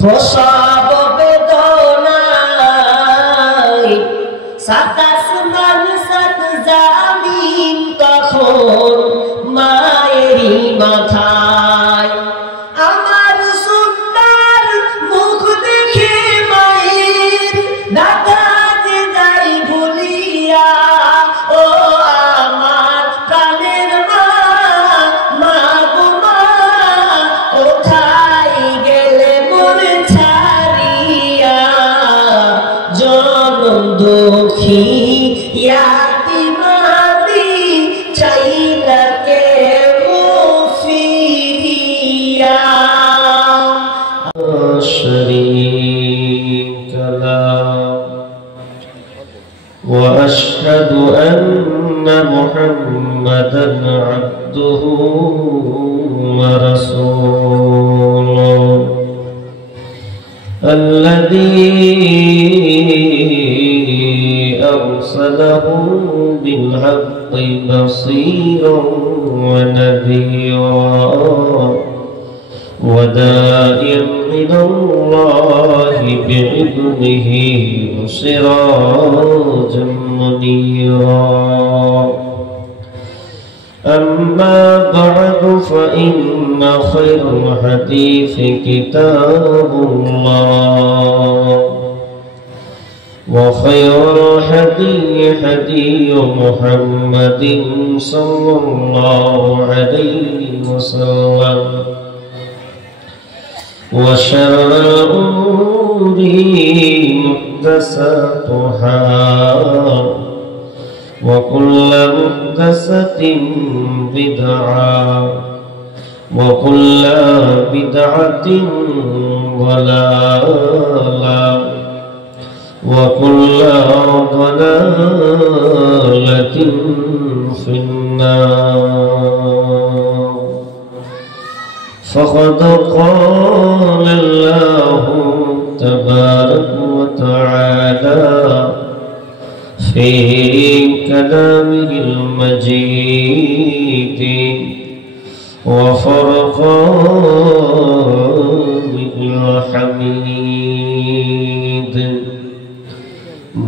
প্রসব বেদনায় সাত আসমান সাত জামিন তখন মায়েরই মাথায়। আমার সুন্দর মুখ দেখে মায়ের ডাকা যে যাই ভুলিয়া, ও আমার প্রাণের মা, মা গো মা, কোথায় গেলে মোর ছাড়িয়া? জনম দুঃখী ইয়াতিমাবি চাইলা কেহ ফিরিয়া। شريك له وأشهد أن محمدا عبده ورسوله الذي أرسله بالحق بصيرا ونذيرا وداعيا إلى الله بإذنه وسراجا منيرا. أما بعد فإن خير الحديث كتاب الله وخير الهدي هدي محمد صلى الله عليه وسلم وشر الأمور محدثاتها وكل محدثة بدعة وكل بدعة ضلالة وكل ضلالة في النار. فقد قال الله تبارك وتعالى في كلامه المجيد وفرقانه الحميد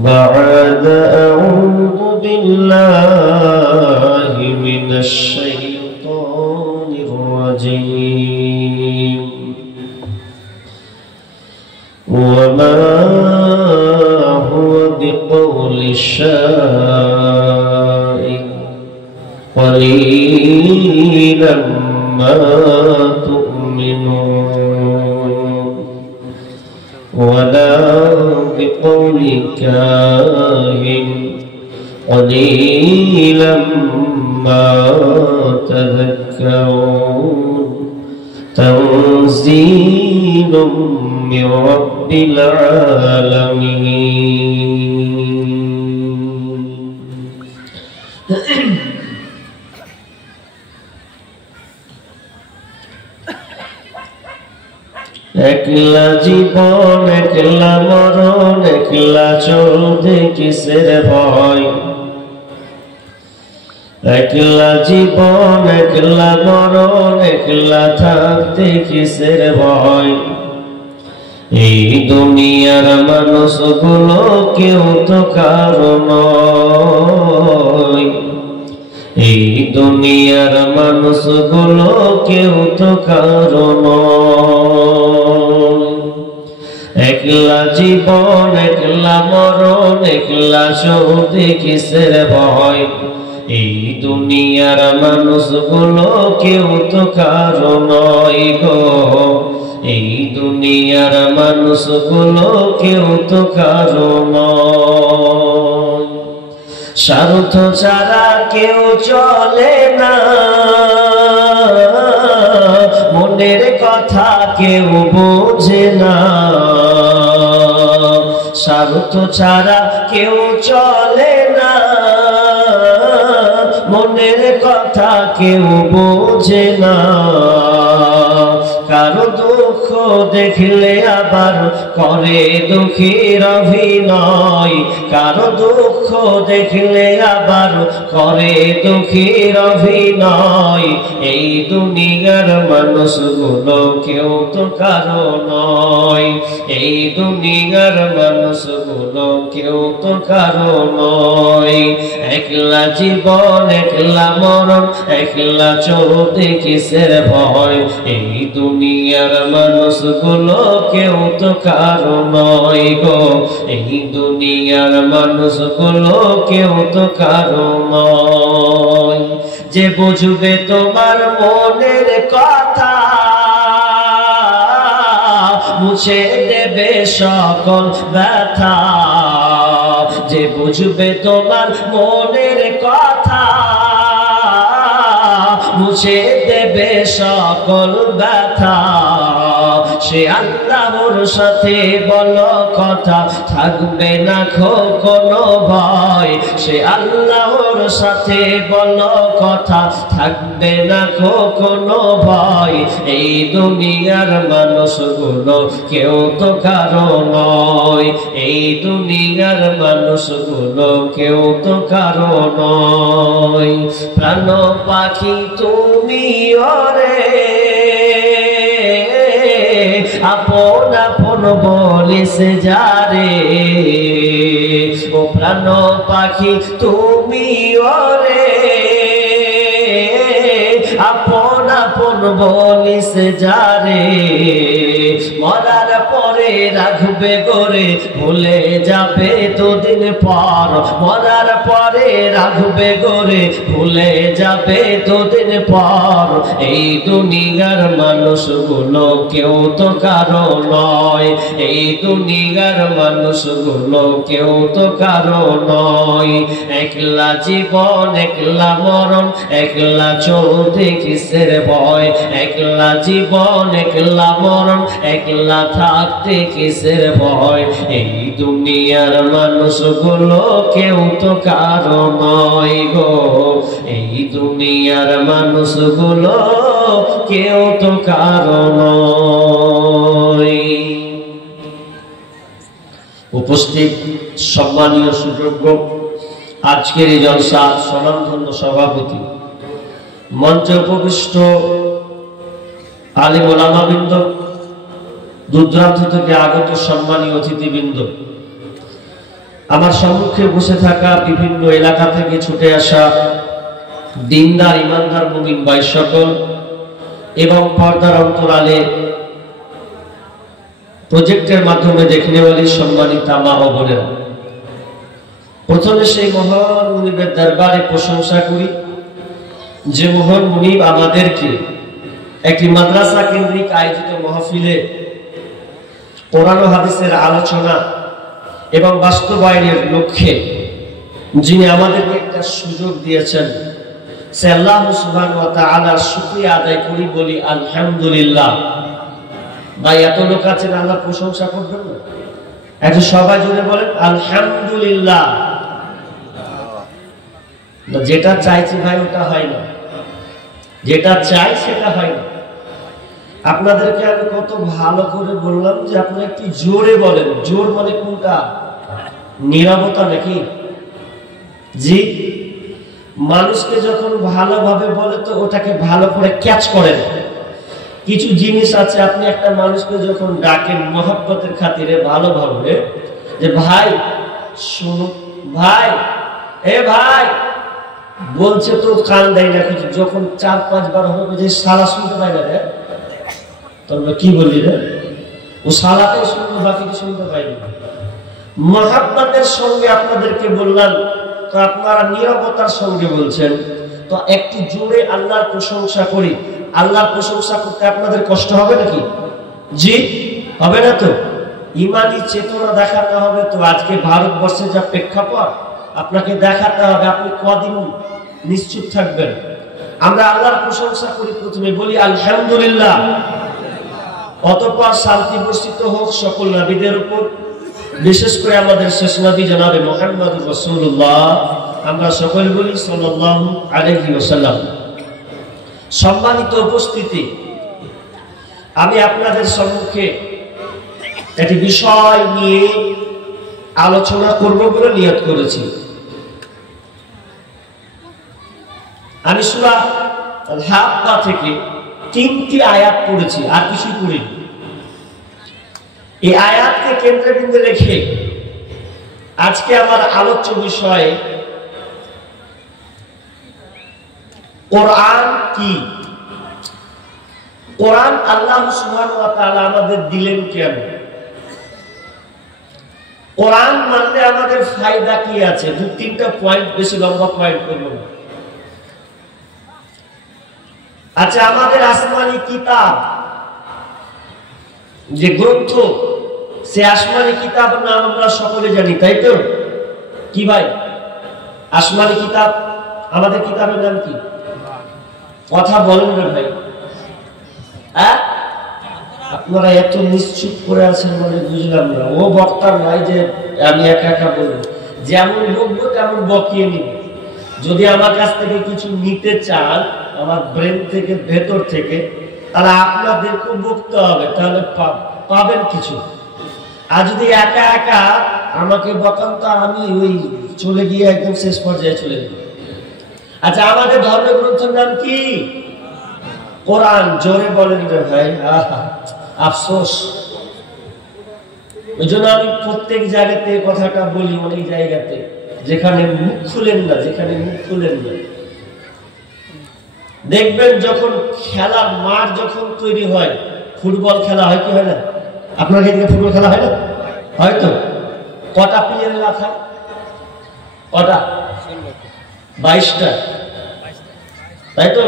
بعد أعوذ بالله من الشيطان الرجيم وما هو بقول الشاعر قليلا ما تؤمنون ولا بقول كاهن قليلا ما تذكرون تنزيل من رب العالمين. একলা জীবন একলা মরণ একলা চলতে কিসের ভয়? একলা জীবন একলা মরণ একলা থাকতে কিসের ভয়? এই দুনিয়ার মানুষগুলো কেউ তো কারো নয়, এই দুনিয়ার মানুষগুলো কেউ তো কারো নয়। একলা জীবন একলা মরণ একলা চলতে কিসের ভয়? এই দুনিয়ার মানুষগুলো কেউ তো কারো নয় গো, এই দুনিয়ার মানুষগুলো কেউ তো কারো নয়। স্বার্থ ছাড়া কেউ চলে না, মনের কথা কেউ বোঝে না। স্বার্থ ছাড়া কেউ চলে না, মনের কথা কেউ বোঝে না। কারো দুঃখ দেখলে আবার করে দুঃখীর অভিনয়, কারো দুঃখ দেখলে আবার করে দুঃখীর অভিনয়। এই দুনিয়ার মানুষগুলো কেউ তো কারো নয়, এই দুনিয়ার মানুষগুলো কেউ তো কারো নয়। একলা জীবন একলা মরণ, একলা চলতে কিসের ভয়। এই দুনিয়ার মানুষগুলো কেউ তো কারো নয় গো, এই দুনিয়ার মানুষগুলো কেউ তো কারো নয়। যে বুঝবে তোমার মনের কথা, মুছে দেবে সকল ব্যথা। যে বুঝবে তোমার মনের কথা, মুছে দেবে সকল ব্যথা। সে আল্লাহর সাথে বলো কথা, থাকবে না কোনো ভয়। সে আল্লাহর সাথে বলো কথা, থাকবে না কোনো ভয়। এই দুনিয়ার মানুষগুলো কেউ তো কারো নয়, এই দুনিয়ার মানুষগুলো কেউ তো কারো নয়। প্রাণ পাখি তুমি ওরে আপন আপন বলিস যারে, ও প্রাণ পাখি তুমি ওরে আপন আপন বলিস যারে। মরার পরে রাখবে গোরে, ভুলে যাবে দুদিন পর। মরার পরে রাখবে গোরে, ভুলে যাবে দুদিন পর। এই দুনিয়ার মানুষগুলো কেউ তো কারো নয়, এই দুনিয়ার মানুষগুলো কেউ তো কারো নয়। একলা জীবন একলা মরণ, একলা চলতে কিসের ভয়। একলা জীবন একলা মরণ, একলা থাকতে কিসের ভয়। এই দুনিয়ার মানুষগুলো কেউ তো কারো নয় গো, এই দুনিয়ার মানুষগুলো কেউ তো কারো নয়। উপস্থিত সম্মানীয় সুযোগ্য আজকের এই জলসা স্বনামধন্য সভাপতি, মঞ্চে উপবিষ্ট আলিম ওলামাবৃন্দ, দূরদূরান্ত থেকে আগত সম্মানীয় অতিথিবৃন্দ, আমার সম্মুখে বসে থাকা বিভিন্ন এলাকা থেকে ছুটে আসা দিনদার ইমানদার মুমিন ভাই সকল, এবং পর্দার অন্তরালে প্রজেক্টের মাধ্যমে দেখনেওয়ালি সম্মানিত মা ও বোনেরা, প্রথমে সেই মহান মুনিবের দরবারে প্রশংসা করি যে মহান মুনিব আমাদেরকে একটি মাদ্রাসা কেন্দ্রিক আয়োজিত মাহফিলে কোরআন ও হাদিসের আলোচনা এবং বাস্তবায়নের লক্ষ্যে যিনি আমাদেরকে একটা সুযোগ দিয়েছেন, সে আল্লাহ সুবহানাহু ওয়া তাআলার শুকরিয়া আদায় করি, বলি আলহামদুলিল্লাহ। ভাই এত লোক আছেন, আল্লাহর প্রশংসা করবেন না? একটু সবাই জুড়ে বলেন আলহামদুলিল্লাহ। যেটা চাইছি ভাই ওটা হয় না, যেটা চাই সেটা হয় না। আপনাদেরকে আমি কত ভালো করে বললাম যে আপনারা একটু জোরে বলেন। জোর মানে কোনটা? নীরবতা নাকি? জি, মানুষকে যখন ভালোভাবে বলে তো ওটাকে ভালো করে ক্যাচ করেন। কিছু জিনিস আছে, আপনি একটা মানুষকে যখন ডাকেন মহব্বতের খাতিরে ভালোভাবে, যে ভাই শুনো, ভাই এ ভাই বলছে তো কান দেয় না কিছু। যখন 4-5 বার হবে যে সালা শুনতে পাই না রে, তোমরা কি বললি রে, ও সালাতে শুনতে, বাকি শুনতে পাইনি। মহব্বতের সঙ্গে আপনাদেরকে বললাম, তো আপনারা নীরবতার সঙ্গে বলছেন। তো একটু জোরে আল্লাহর প্রশংসা করি। আল্লাহর প্রশংসা করতে আপনাদের কষ্ট হবে নাকি? জি হবে না? তো ইমানি চেতনা দেখাতে হবে। তো আজকে ভারতবর্ষে যা প্রেক্ষাপট, আপনাকে দেখাতে হবে আপনি কদিন নিশ্চুপ থাকবেন। আমরা আল্লাহর প্রশংসা করি, প্রথমে বলি আলহামদুলিল্লাহ, অতঃপর শান্তি বর্ষিত হোক সকল নবীদের উপর, বিশেষ করে আমাদের শেষ নবী জনাবে মুহাম্মদুর রাসূলুল্লাহ। আমরা সকল বলি সাল্লাল্লাহু আলাইহি ওয়াসাল্লাম। সম্মানিত উপস্থিতি, আমি আপনাদের সম্মুখে একটি বিষয় নিয়ে আলোচনা করব বলে নিয়ত করেছি। আমি সূরা আল-হাক্কা থেকে 3টি আয়াত পড়েছি, আর কিছুই পড়িনি। এই আয়াতকে কেন্দ্রবিন্দু রেখে আজকে আমার আলোচ্য বিষয় কোরআন কি। কোরআন আল্লাহ সুবহানাহু ওয়া তাআলা আমাদের দিলেন কেন? কোরআন মানলে আমাদের ফায়দা কি আছে? 2-3টা পয়েন্ট, বেশি লম্বা পয়েন্ট করব না। আচ্ছা, আমাদের আসমানি কিতাব যে গ্রন্থ, সে আসমানি কিতাব নাম আমরা সকলে জানি, তাই তো? কি ভাই, আসমানি কিতাব আমাদের কিতাবের নাম কি? কথা বলেন না ভাই। আপনারা এত নিশ্চুপ করে আছেন মানে বুঝলাম না। ও বক্তার নয় যে আমি একা একা বলবো, যেমন বলবো তেমন বকিয়ে নিব। যদি আমার কাছ থেকে কিছু নিতে চান, আমার ব্রেন থেকে, ভেতর থেকে, তাহলে আপনাদেরকে বকতে হবে, তাহলে পাবেন কিছু। আর যদি একা একা আমাকে বকান, তো আমি ওই চলে গিয়ে একদম শেষ পর্যায়ে চলে যাব। আচ্ছা, আমাদের ধর্মগ্রন্থের নাম কি? কোরআন। জোরে বলেন রে ভাই, আফসোস। ওই জন্য আমি প্রত্যেক জায়গাতে কথাটা বলি, অনেক জায়গাতে যেখানে মুখ খুলেন না, দেখবেন যখন খেলার মাঠ যখন তৈরি হয়, ফুটবল খেলা হয় কি হয় না? আপনার এদিকে ফুটবল খেলা হয় না? হয়তো। কটা প্লেয়ারের মাথায়? কটা? 22টা, তাই তো?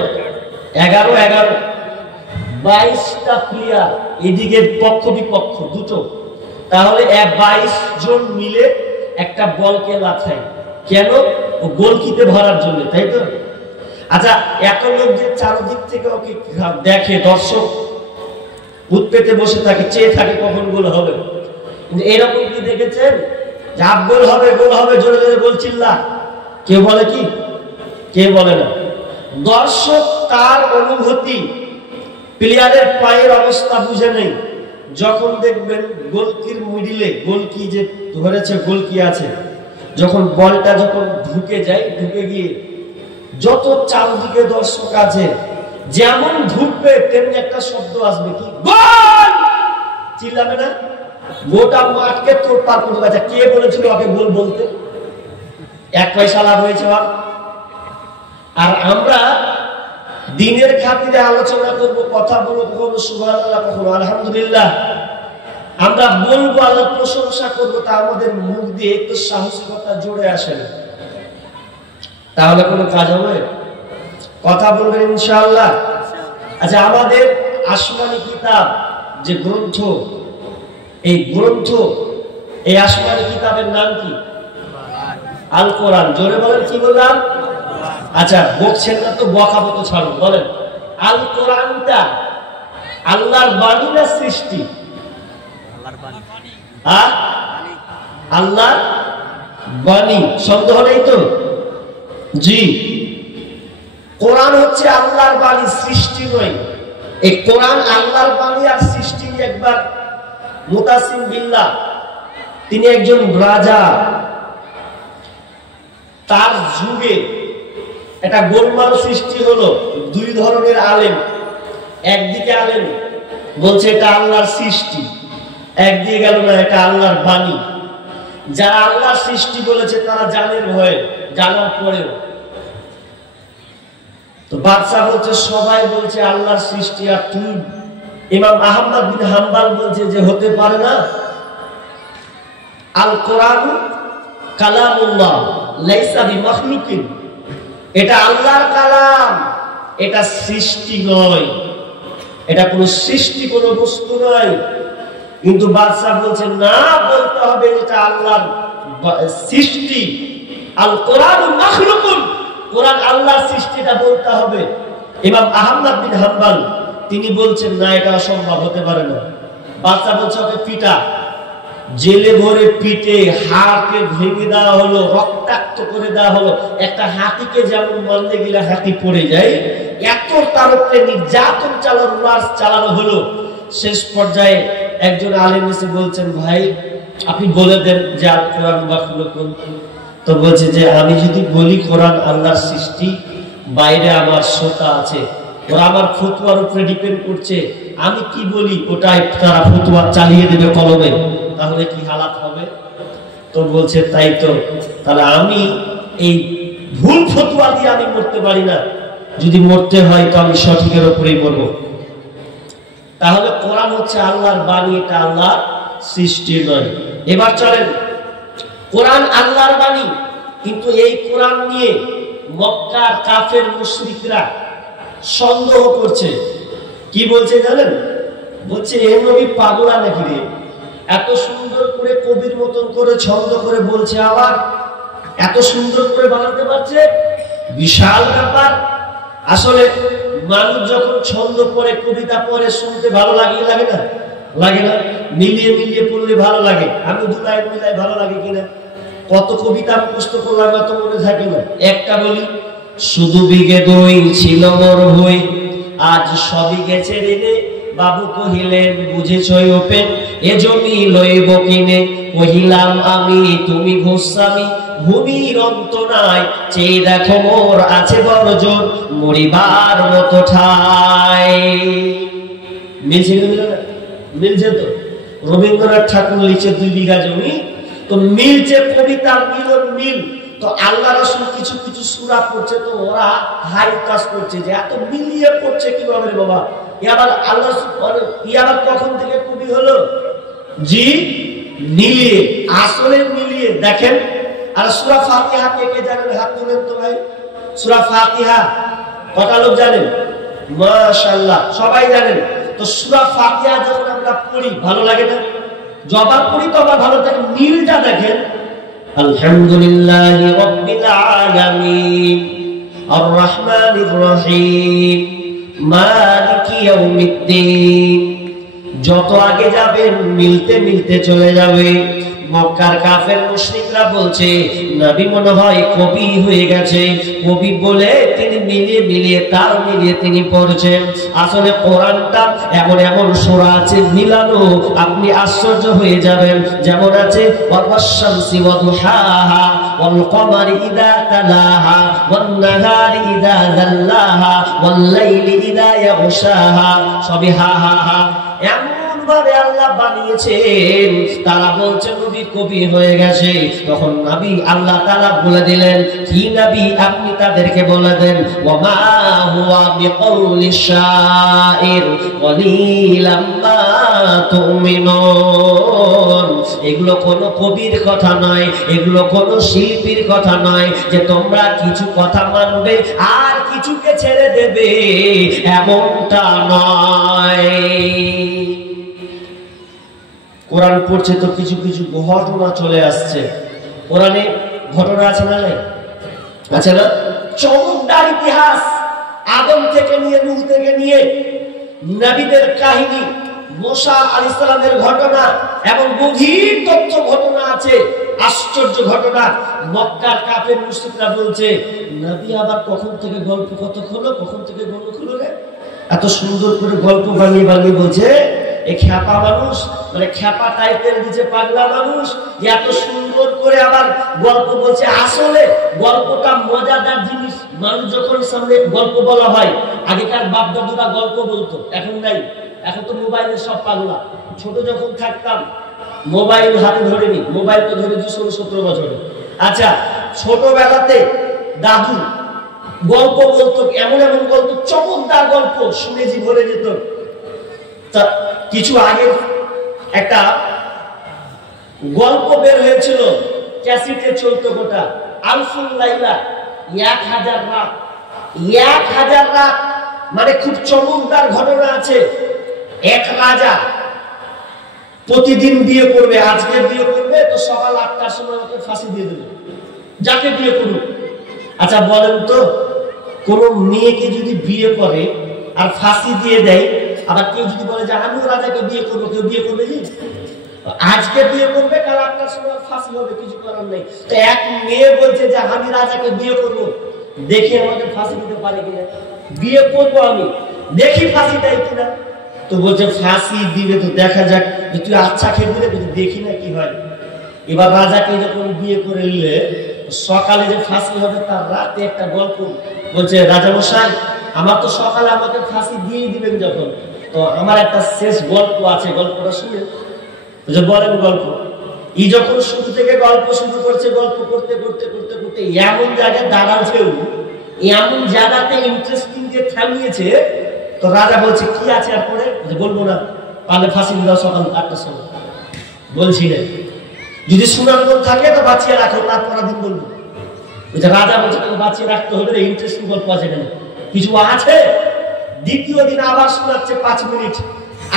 22টা প্লেয়ার, এদিকে পক্ষ বিপক্ষ দুটো, তাহলে 22 জন মিলে একটা বলকে লাথায়। কেন? ও গোলকিতে ভরার জন্য, তাই তো? আচ্ছা, এত লোক যে চারদিক থেকে ওকে দেখে, দর্শক উৎপেতে বসে থাকে, চেয়ে থাকে কখন গোল হবে। কিন্তু এরকম কি দেখেছেন? যা গোল হবে, জোরে জোরে বলছিল্লা, কেউ বলে কি? কে বলে না। দর্শক তার অনুভূতি, প্লেয়ারের পায়ের অবস্থা বুঝে নেই। যখন দেখবেন গোলকির মিডিলে, গোলকি যে ধরেছে, গোলকি আছে, যখন বলটা যখন ঢুকে যায়, ঢুকে গিয়ে যত চারদিকে দর্শক আছে, যেমন ঢুকবে তেমনি একটা শব্দ আসবে, কি? গোল! চিল্লাবে না? গোটা মাঠকে তোর পার করে গেছে। কে বলেছিল ওকে গোল বলতে? 1 পয়সা লাভ হয়েছে। আর আমরা দিনের খাতিরে আলোচনা করব, কথা বলবো, কখনো সুবহানাল্লাহ, কখনো আলহামদুলিল্লাহ, আমরা বলবো, আল্লাহর প্রশংসা করবো, তা আমাদের মুখ দিয়ে একটু সাহসিকতা জোরে আসে না, তাহলে কোনো কাজ হবে? কথা বলবেন ইনশাআল্লাহ। আচ্ছা, আমাদের আসমানি কিতাব যে গ্রন্থ, এই আসমানি কিতাবের নাম কি? আল কোরআন। জোরে বলেন, কি বললাম? আচ্ছা, বকছেন না তো, বকাবো তো ছাড়ুন, বলেন। আল কোরআনটা আল্লাহর বাণী না সৃষ্টি? আল্লাহর বাণী, সন্দেহ নেই তো? জি, কোরআন হচ্ছে আল্লাহর বাণী, সৃষ্টি নয়। এই কোরআন আল্লাহর বাণী আর সৃষ্টি একবার মুতাসিম বিল্লাহ, তিনি একজন রাজা, তার যুগে একটা গোলমাল সৃষ্টি হলো। 2 ধরনের আলেম, একদিকে আলেম বলছে এটা আল্লাহর সৃষ্টি, একদিকে গেল না এটা আল্লাহর বাণী। যারা আল্লাহর সৃষ্টি বলেছে তারা জানের ভয়ে, জানার পরেও তো বাদশা বলছে, সবাই বলছে আল্লাহর সৃষ্টি, আর তুই? ইমাম আহমদ বিন হাম্বল বলছে যে হতে পারে না, আল কোরআন কালামুল্লাহ লাইসা বিমাখলুকিন, এটা আল্লাহর কালাম, এটা সৃষ্টি নয়, এটা কোনো সৃষ্টি, কোনো বস্তু নয়। কিন্তু বাদশা বলছে না, বলতে হবে এটা আল্লাহর সৃষ্টি। আল কোরআন মাখলুকুন, কোরআন আল্লাহর সৃষ্টিটা বলতে হবে। ইমাম আহমদ বিন হাম্বল তিনি বলছেন না, এটা অসম্ভব, হতে পারে না। বাদশা বলছে ওকে পিটা। জেলে ভরে পিটে হাড়কে ভেঙে দেওয়া হলো, রক্তাক্ত করে দেওয়া হলো। একটা হাতিকে যেমন মারলে গেলে হাতি পড়ে যায়, এত তার উপরে নির্যাতন চালানো হলো। শেষ পর্যায়ে একজন আলেম এসে বলছেন, ভাই আপনি বলে দেন যে আল কোরআন মাখলুকুন। তো বলছে যে আমি যদি বলি কোরআন আল্লাহর সৃষ্টি, বাইরে আমার শ্রোতা আছে, ওরা আমার ফতোয়ার উপরে ডিপেন্ড করছে, আমি কি বলি ওটাই তারা ফতোয়া চালিয়ে দেবে কলমে, তাহলে কি হালাত হবে? তো বলছে তাই তো, তাহলে আমি এই ভুল ফতোয়া দিয়ে আমি মরতে পারি না, যদি মরতে হয় তো আমি সঠিকের উপরেই মরবো। তাহলে কোরআন হচ্ছে আল্লাহর বাণী, এটা আল্লাহর সৃষ্টি নয়। এবার চলেন, কোরআন আল্লাহর বাণী, কিন্তু এই কোরআন নিয়ে মক্কার কাফের মুশরিকরা সন্দেহ করছে। কি বলছে জানেন? বলছে এ নবী পাগলা নাকি রে, এত সুন্দর করে কবির মতন করে ছন্দ করে বলছে, আবার এত সুন্দর করে বানাতে পারছে, বিশাল ব্যাপার। আসলে মানুষ যখন ছন্দ পড়ে, কবিতা পড়ে, শুনতে ভালো লাগে না? লাগে না? মিলিয়ে মিলিয়ে পড়লে ভালো লাগে। আমি দু লাইন মিলাই ভালো লাগে কিনা? কত কবিতা মুখস্থ করলাম, এত মনে থাকে না। একটা বলি, শুধু বিঘে দই ছিল মোর হই, আজ সবই গেছে রেনে, বাবু কহিলেন বুঝেছই ওপেন, এ জমি লইব কিনে, কহিলাম আমি তুমি গোস্বামী, ভূমির অন্ত নাই, চেয়ে দেখো মোর আছে বড় জোর, মরিবার মতো ঠাই। মিলছে না? মিলছে তো। রবীন্দ্রনাথ ঠাকুর লিখছে 2 বিঘা জমি, তো মিলছে, কবিতা মিলন মিল। তো আল্লাহ রাসূল কিছু কিছু সূরা পড়ছে, তো ওরা হাই কাজ করছে যে এত মিলিয়ে পড়ছে কিভাবে রে বাবা? আবার আল্লাহ আবার কখন থেকে কবি হলো? জি, মিলিয়ে, আসলে মিলিয়ে। দেখেন, আর সূরা ফাতিহা কে কে জানেন? হাত তুলেন তো ভাই। সূরা ফাতিহা কত লোক জানেন? মাশাআল্লাহ, সবাই জানেন। তো সূরা ফাতিহা যখন আমরা পড়ি ভালো লাগে না? জবাব পড়ি তো আবার ভালো থাকে। মিলটা দেখেন, আলহামদুলিল্লাহি রাব্বিল আলামিন, আর রহমানির রহিম, মালিকি ইয়াউমিদ্দিন। যত আগে যাবেন মিলতে মিলতে চলে যাবে। মক্কার কাফের মুশরিকরা বলছে নবী মনে হয় কবি হয়ে গেছে, কবি বলে তিনি মিলিয়ে মিলিয়ে তাল মিলিয়ে তিনি পড়ছেন। আসলে কোরআনটা এমন এমন সূরা আছে মিলানো, আপনি আশ্চর্য হয়ে যাবেন। যেমন আছে ওয়াশ-শামসি ওয়া দুহাহা, ওয়াল কমারি ইযা তালাহা, ওয়ান নাহারি ইযা যাল্লাহা, ওয়াল লাইলি ইযা ইয়াগশাহা, সবই হা হা হা। এমন ভাবে আল্লাহ বানিয়েছেন, তারা বলছে নবী কবি হয়ে গেছে। তখন নবী আল্লাহ তাআলা বলে দিলেন, কি নবী আপনি তাদেরকে বলে দেন, ওয়ামা হুয়া বিকাউলিশ শাইর কলিলাম মা তুমিনুন। এগুলো কোনো কবির কথা নয়, এগুলো কোনো শিল্পীর কথা নয় যে তোমরা কিছু কথা মানবে আর কিছুকে ছেড়ে দেবে, এমনটা নয়। কোরআন পড়ছে তো কিছু কিছু ঘটনা চলে আসছে। কোরআনে ঘটনা আছে না? নাই? আছে না? চমকদার ইতিহাস, আদম থেকে নিয়ে নূহ থেকে নিয়ে নবীদের কাহিনী, মুসা আলাইহিস সালামের ঘটনা, এবং গভীর তথ্য ঘটনা আছে, আশ্চর্য ঘটনা। মক্কার কাফের মুশরিকরা বলছে নবী আবার কখন থেকে গল্প কখন থেকে গল্প হলো রে? এত সুন্দর করে গল্প বানিয়ে বানিয়ে বলছে। এই খ্যাপা মানুষ, মানে খ্যাপা টাইপের দিচ্ছে পাগলা মানুষ, এত সুন্দর করে আবার গল্প বলছে। আসলে গল্পটা মজাদার জিনিস। মানুষ যখন সামনে গল্প বলা হয়, আগেকার বাপ দাদুরা গল্প বলতো, এখন নাই। এখন তো মোবাইলে সব পাগলা। ছোট যখন থাকতাম মোবাইল হাতে ধরেনি, মোবাইল তো ধরেছি 16-17 বছরে। আচ্ছা, ছোটবেলাতে দাদু গল্প বলতো, এমন এমন গল্প, চমকদার গল্প শুনে জি ভরে যেত। তা কিছু আগে একটা গল্প বের হয়েছিল, ক্যাসেটে চলতো, গোটা আলফুল লাইলা, 1000 রাত। 1000 রাত মানে খুব চমকদার ঘটনা আছে। এক রাজা প্রতিদিন বিয়ে করবে, আজকে বিয়ে করবে তো সকাল 8টার সময় ওকে ফাঁসি দিয়ে দেবে, যাকে বিয়ে করুক। আচ্ছা বলেন তো, কোন মেয়েকে যদি বিয়ে করে আর ফাঁসি দিয়ে দেয়, আবার কেউ যদি বলে যে আমিও রাজাকে বিয়ে করবো, কেউ বিয়ে করবে? জি, আজকে বিয়ে করবে, কাল 8টার সময় ফাঁসি হবে, কিছু করার নেই। তো এক মেয়ে বলছে যে আমি রাজাকে বিয়ে করবো, দেখি আমাকে ফাঁসি দিতে পারে কিনা, বিয়ে করবো আমি, দেখি ফাঁসি দেয় কিনা। তো বলছে ফাঁসি দিবে, তো দেখা যাক, তুই আচ্ছা খেয়ে দিলে দেখি না কি হয়। এবার রাজাকে যখন বিয়ে করে নিলে সকালে যে ফাঁসি হবে তার রাতে একটা গল্প বলছে, রাজা মশাই আমার তো সকালে আমাকে ফাঁসি দিয়ে দিবেন যখন, তো আমার একটা শেষ গল্প আছে, গল্পটা শুনে। বলেন গল্প। ই যখন শুরু থেকে গল্প শুরু করছে, গল্প করতে করতে করতে করতে এমন জায়গায় দাঁড়াচ্ছেও, এমন জায়গাতে ইন্টারেস্টিং যে থামিয়েছে, তো রাজা বলছে কি আছে আর পরে বলবো না, পারলে ফাঁসি দাও সকাল 8টার সময়। বলছি না, যদি শোনার মন থাকে তো বাঁচিয়ে রাখো, তারপর দিন বলবো। রাজা বলছে তাহলে বাঁচিয়ে রাখতে হবে, ইন্টারেস্টিং গল্প আছে কেন, কিছু আছে। দ্বিতীয় দিন আবার শোনাচ্ছে 5 মিনিট,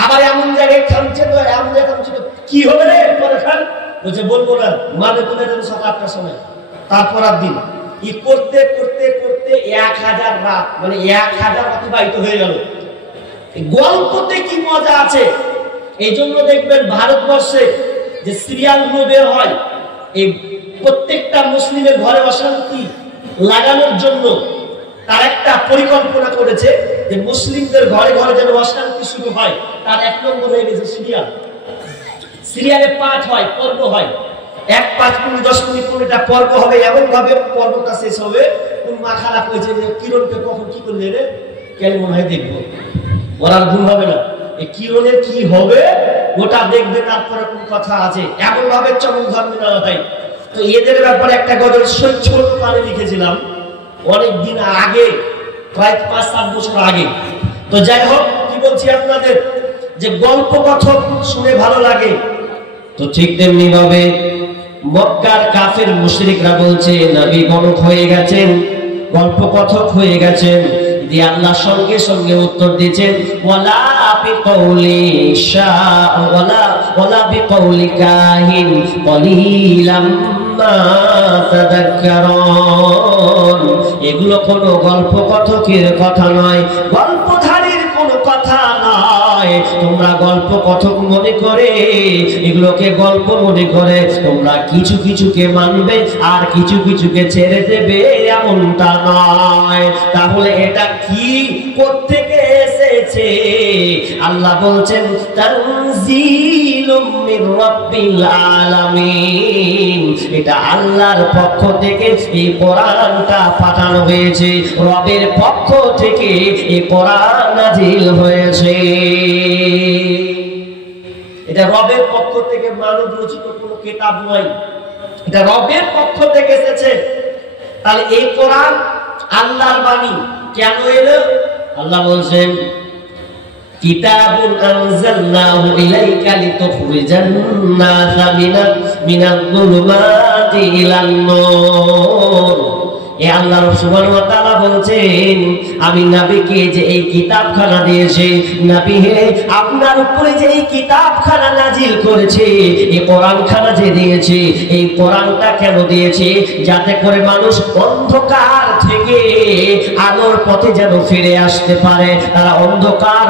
আবার এমন জায়গায় থামছে, তো এমন জায়গায় থামছে, তো কি হবে রে পরে খান, বলছে বলবো না, মানে তুলে দেন সকাল 8টার সময়। তারপর আর দিন ই করতে করতে করতে 1000 রাত, মানে 1000 অতিবাহিত হয়ে গেল। গল্পতে কি মজা আছে। এই জন্য দেখবেন ভারতবর্ষে যে সিরিয়াল গুলো বের হয়, এই প্রত্যেকটা মুসলিমের ঘরে অশান্তি লাগানোর জন্য তার একটা পরিকল্পনা করেছে যে মুসলিমদের ঘরে ঘরে যেন অশান্তি শুরু হয়, তার 1 নম্বর হয়ে গেছে সিরিয়াল। সিরিয়ালে পাঠ হয়, পর্ব হয়, 1 5 মিনিট 10 মিনিট করে একটা পর্ব হবে, এমন ভাবে পর্বটা শেষ হবে কোন মা খারাপ হয়েছে যে কিরণকে কখন কি করলে রে, কেন মনে হয় দেখবো, ওরা ভুল হবে না, এই কিরণের কি হবে ওটা দেখবে, তারপরে কোন কথা আছে, এমন ভাবে চরম ধর্মে না হয়। তো এদের ব্যাপারে একটা গজল ছোট কালে লিখেছিলাম অনেকদিন আগে, প্রায় 5-7 বছর আগে। তো যাই হোক, কি বলছি আপনাদের, যে গল্প কথক শুনে ভালো লাগে, তো ঠিক তেমনি ভাবে মক্কার কাফের মুশরিকরা বলছে নবী গণক হয়ে গেছেন, গল্প কথক হয়ে গেছেন। দিয়ে আল্লাহ সঙ্গে সঙ্গে উত্তর দিয়েছেন, ওয়ালা বিকাউলি ওয়ালা বিকাউলি কাহিন কলিলাম মা তাযাক্কারুন। এগুলো কোনো গল্প কথকের কথা নয়, গল্পধারীর কোনো কথা নয়। তোমরা গল্প কথক মনে করে, এগুলোকে গল্প মনে করে তোমরা কিছু কিছুকে মানবে আর কিছু কিছুকে ছেড়ে দেবে, এমনটা নয়। তাহলে এটা কি কোত্থেকে এসেছে? আল্লাহ বলছেন তানজিলুম মির রাব্বিল আলামিন, এটা আল্লাহর পক্ষ থেকে এই কোরআনটা পাঠানো হয়েছে, রবের পক্ষ থেকে এই কোরআন নাজিল হয়েছে। এটা রবের পক্ষ থেকে মানব রচিত কোনো কিতাব নয়, এটা রবের পক্ষ থেকে এসেছে। তাহলে এই কোরআন আল্লাহর বাণী কেন এলো? আল্লাহ বলছেন কিতাবুন আনজালনাহু ইলাইকা লিতুখরিজান নাসা মিনাল যুলুমাতি ইলান নূর। এ আল্লাহ সুবহানাহু ওয়া তাআলা বলছেন আমি নবীকে যে এই কিতাবখানা দিয়েছি, নবী হে আপনার উপরে যে এই কিতাবখানা নাজিল করেছে, এই কোরআনখানা যে দিয়েছি, এই কোরআনটা কেন দিয়েছি? যাতে করে মানুষ অন্ধকার থেকে আলোর পথে যেন ফিরে আসতে পারে, তারা অন্ধকার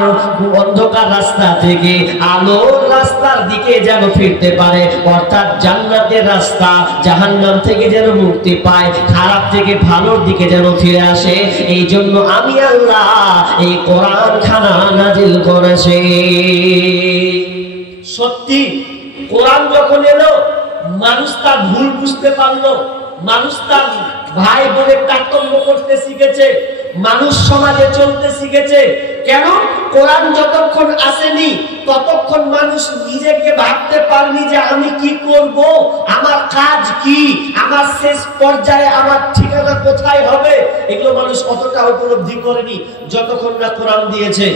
রাস্তা থেকে আলোর রাস্তার দিকে যেন ফিরতে পারে, অর্থাৎ জান্নাতের রাস্তা, জাহান্নাম থেকে যেন মুক্তি পায়, খারাপ থেকে ভালোর দিকে যেন ফিরে আসে। এই জন্য আমি আল্লাহ এই কোরআনখানা নাজিল করেছি। সত্যি কোরআন যখন এলো, মানুষ তার ভুল বুঝতে পারলো, মানুষ তার ভাই বোনের তারতম্য করতে শিখেছে, মানুষ সমাজে চলতে শিখেছে। কেন? কোরআন যতক্ষণ আসেনি ততক্ষণ মানুষ নিজেকে ভাবতে পারেনি যে আমি কি করব, আমার কাজ কি, আমার শেষ পর্যায়ে আমার ঠিকানা কোথায় হবে, এগুলো মানুষ অতটা উপলব্ধি করেনি যতক্ষণ না কোরআন দিয়েছে।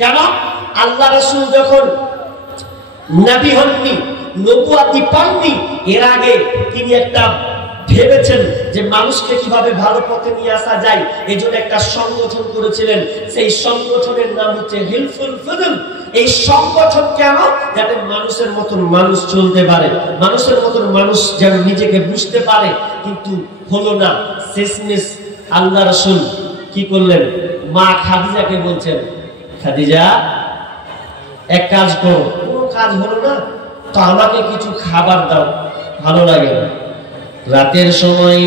কেন? আল্লাহ রাসূল যখন নবী হননি, নবুয়াতি পাননি, এর আগে তিনি একটা ভেবেছেন যে মানুষকে কিভাবে ভালো পথে নিয়ে আসা যায়, এই জন্য একটা সংগঠন করেছিলেন। সেই সংগঠনের নাম হচ্ছে হিলফুল ফুদুল। এই সংগঠন কেন? যাতে মানুষের মতন মানুষ চলতে পারে, মানুষের মতন মানুষ যেন নিজেকে বুঝতে পারে। কিন্তু হলো না। শেষমেশ আল্লাহ রাসূল কি করলেন? মা খাদিজাকে বলছেন, খাদিজা এক কাজ করো। কোনো কাজ হলো না তো আমাকে কিছু খাবার দাও, ভালো লাগে না। রাতের সময়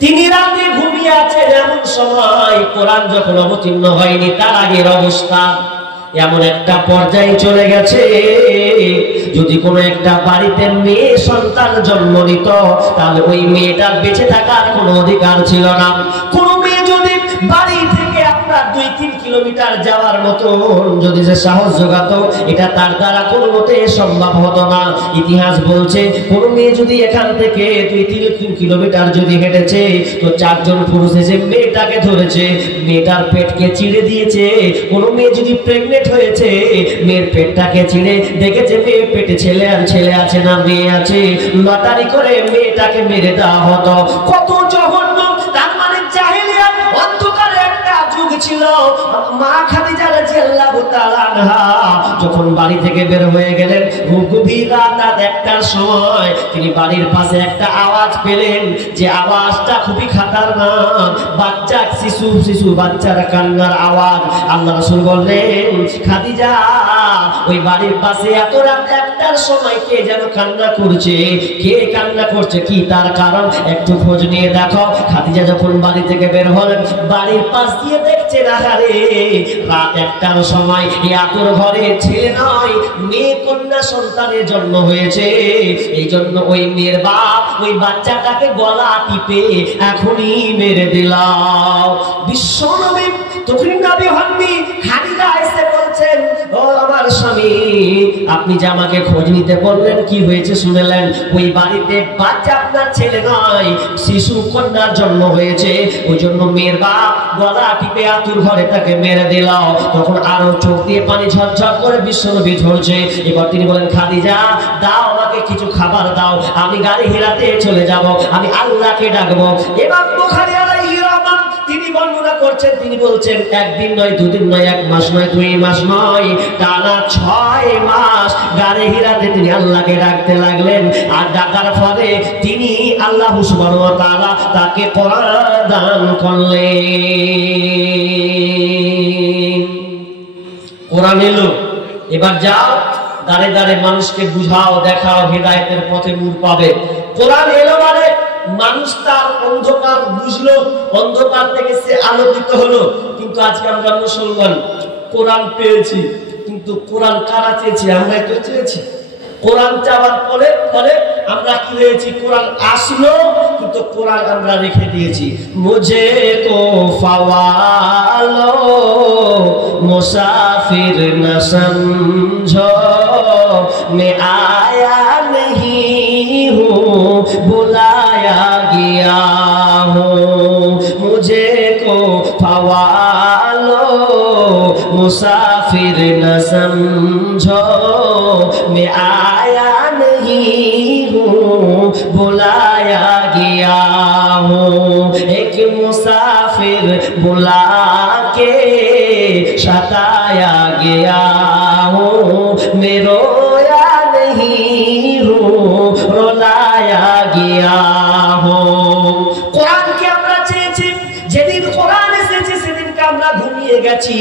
তিনি রাতে ঘুমিয়ে আছেন, এমন সময় কোরআন যখন অবতীর্ণ হয়নি তার আগের অবস্থা, এমন একটা পর্যায়ে চলে গেছে, যদি কোনো একটা বাড়িতে মেয়ে সন্তান জন্ম নিত তাহলে ওই মেয়েটার বেঁচে থাকার কোনো অধিকার ছিল না। কোনো মেয়ে যদি বাড়ি থেকে আপনার 2-3 কিলোমিটার যাওয়ার মতো যদি সে সাহস জোগাতো, এটা তার দ্বারা কোনো মতে সম্ভব হতো না। ইতিহাস বলছে কোনো মেয়ে যদি এখান থেকে 2-3 কিলোমিটার যদি হেঁটেছে তো 4 জন পুরুষ এসে মেয়েটাকে ধরেছে, মেয়েটার পেটকে চিড়ে দিয়েছে। কোনো মেয়ে যদি প্রেগনেন্ট হয়েছে, মেয়ের পেটটাকে চিড়ে দেখেছে মেয়ে পেটে ছেলে আছে না মেয়ে আছে, লটারি করে মেয়েটাকে মেরে দেওয়া হতো। কত জঘন্য! তার মানে জাহেলিয়াত অন্ধকারে একটা যুগ ছিল। মা খাদিজা রাদিয়াল্লাহু তাআলা আনহা যখন বাড়ি থেকে বের হয়ে গেলেন গভীর রাত 1টার সময়, তিনি বাড়ির পাশে একটা আওয়াজ পেলেন, যে আওয়াজটা খুবই খাতারনাক। বাচ্চা শিশু বাচ্চার কান্নার আওয়াজ। আল্লাহ রাসূল বললেন, খাদিজা ওই বাড়ির পাশে এত রাত 1টার সময় কে যেন কান্না করছে, কে কান্না করছে, কি তার কারণ একটু খোঁজ নিয়ে দেখো। খাদিজা যখন বাড়ি থেকে বের হলেন, বাড়ির পাশ দিয়ে দেখছে না রে রাত 1টার সময় আতর ঘরে ছেলে নয় মেয়ে কন্যা সন্তানের জন্ম হয়েছে। এই জন্য ওই মেয়ের বাপ ওই বাচ্চাটাকে গলা টিপে এখনই মেরে দিলাম। বিশ্বনবী তখন নবী হননি, খাদিজা এসে বলছেন, ও আমার স্বামী, আপনি যে আমাকে খোঁজ নিতে বললেন, কি হয়েছে শুনলেন? ওই বাড়িতে বাচ্চা আপনার ছেলে নয় শিশু কন্যার জন্ম হয়েছে, ওই জন্য মেয়ের বাপ গলা টিপে আতুর ঘরে তাকে মেরে দিল। তখন আরো চোখ দিয়ে পানি ঝরঝর করে বিশ্বনবী ঝরছে। এবার তিনি বলেন, খাদিজা দাও আমাকে কিছু খাবার দাও, আমি গাড়ি হিরাতে চলে যাব, আমি আল্লাহকে ডাকবো। এবার বুখারী আলাইহির রহমান তিনি বর্ণনা করছেন, তিনি বলছেন 1 দিন নয় 2 দিন নয় 1 মাস নয় 2 মাস নয়, টানা 6 মাস গাড়ি হিরাতে তিনি আল্লাহকে ডাকতে লাগলেন। আর ডাকার ফলে তিনি আল্লাহ সুবহানাহু ওয়া তাআলা তাকে কোরআন দান করলেন। কোরআন এলো, এবার যাও দাঁড়ে দাঁড়ে মানুষকে বুঝাও, দেখাও, হেদায়েতের পথে নূর পাবে। কোরআন এলো মানে মানুষ তার অন্ধকার বুঝলো, অন্ধকার থেকে সে আলোকিত হলো। কিন্তু আজকে আমরা মুসলমান কোরআন পেয়েছি, কিন্তু কোরআন কারা চেয়েছি? আমরাই তো চেয়েছি। কোরআন চাওয়ার ফলে আমরা কি হয়েছি? কোরআন আসলো কিন্তু কোরআন আমরা রেখে দিয়েছি। মুঝে কো ফাওয়ালো মুসাফির না সমঝো, मैं आया नहीं हूँ बुलाया गया हूँ, मुझे को फवालो मुसाफिर न समझो, मैं आया नहीं हूँ बुलाया गया हूँ। एक मुसाफिर बुला के सताया गया हूँ, मैं रोया नहीं हूँ रुलाया गया हूँ। কোরআন কে আমরা চেয়েছি, যেদিন কোরআন এসেছে সেদিনকে আমরা ঘুমিয়ে গেছি।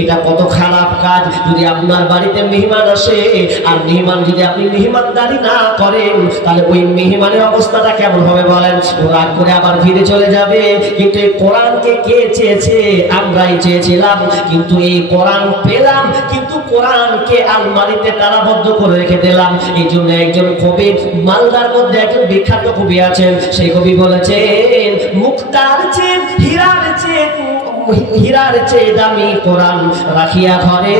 এটা কত খারাপ কাজ। যদি আপনার বাড়িতে মেহমান আসে আর মেহমান যদি আপনি মেহমানদারি না করেন, তাহলে ওই মেহমানের অবস্থাটা কেমন হবে বলেন? ও রাগ করে আবার ফিরে চলে যাবে। কিন্তু এই কোরআনকে কে চেয়েছে? আমরাই চেয়েছিলাম। কিন্তু এই কোরআন পেলাম, কিন্তু কোরআনকে আলমারিতে তালাবদ্ধ করে রেখে দিলাম। এই জন্য একজন কবি, মালদার মধ্যে একজন বিখ্যাত কবি আছেন, সেই কবি বলেছেন, মুক্তার চেয়ে হীরার চেয়ে দামি কোরআন রাখিয়া ঘরে,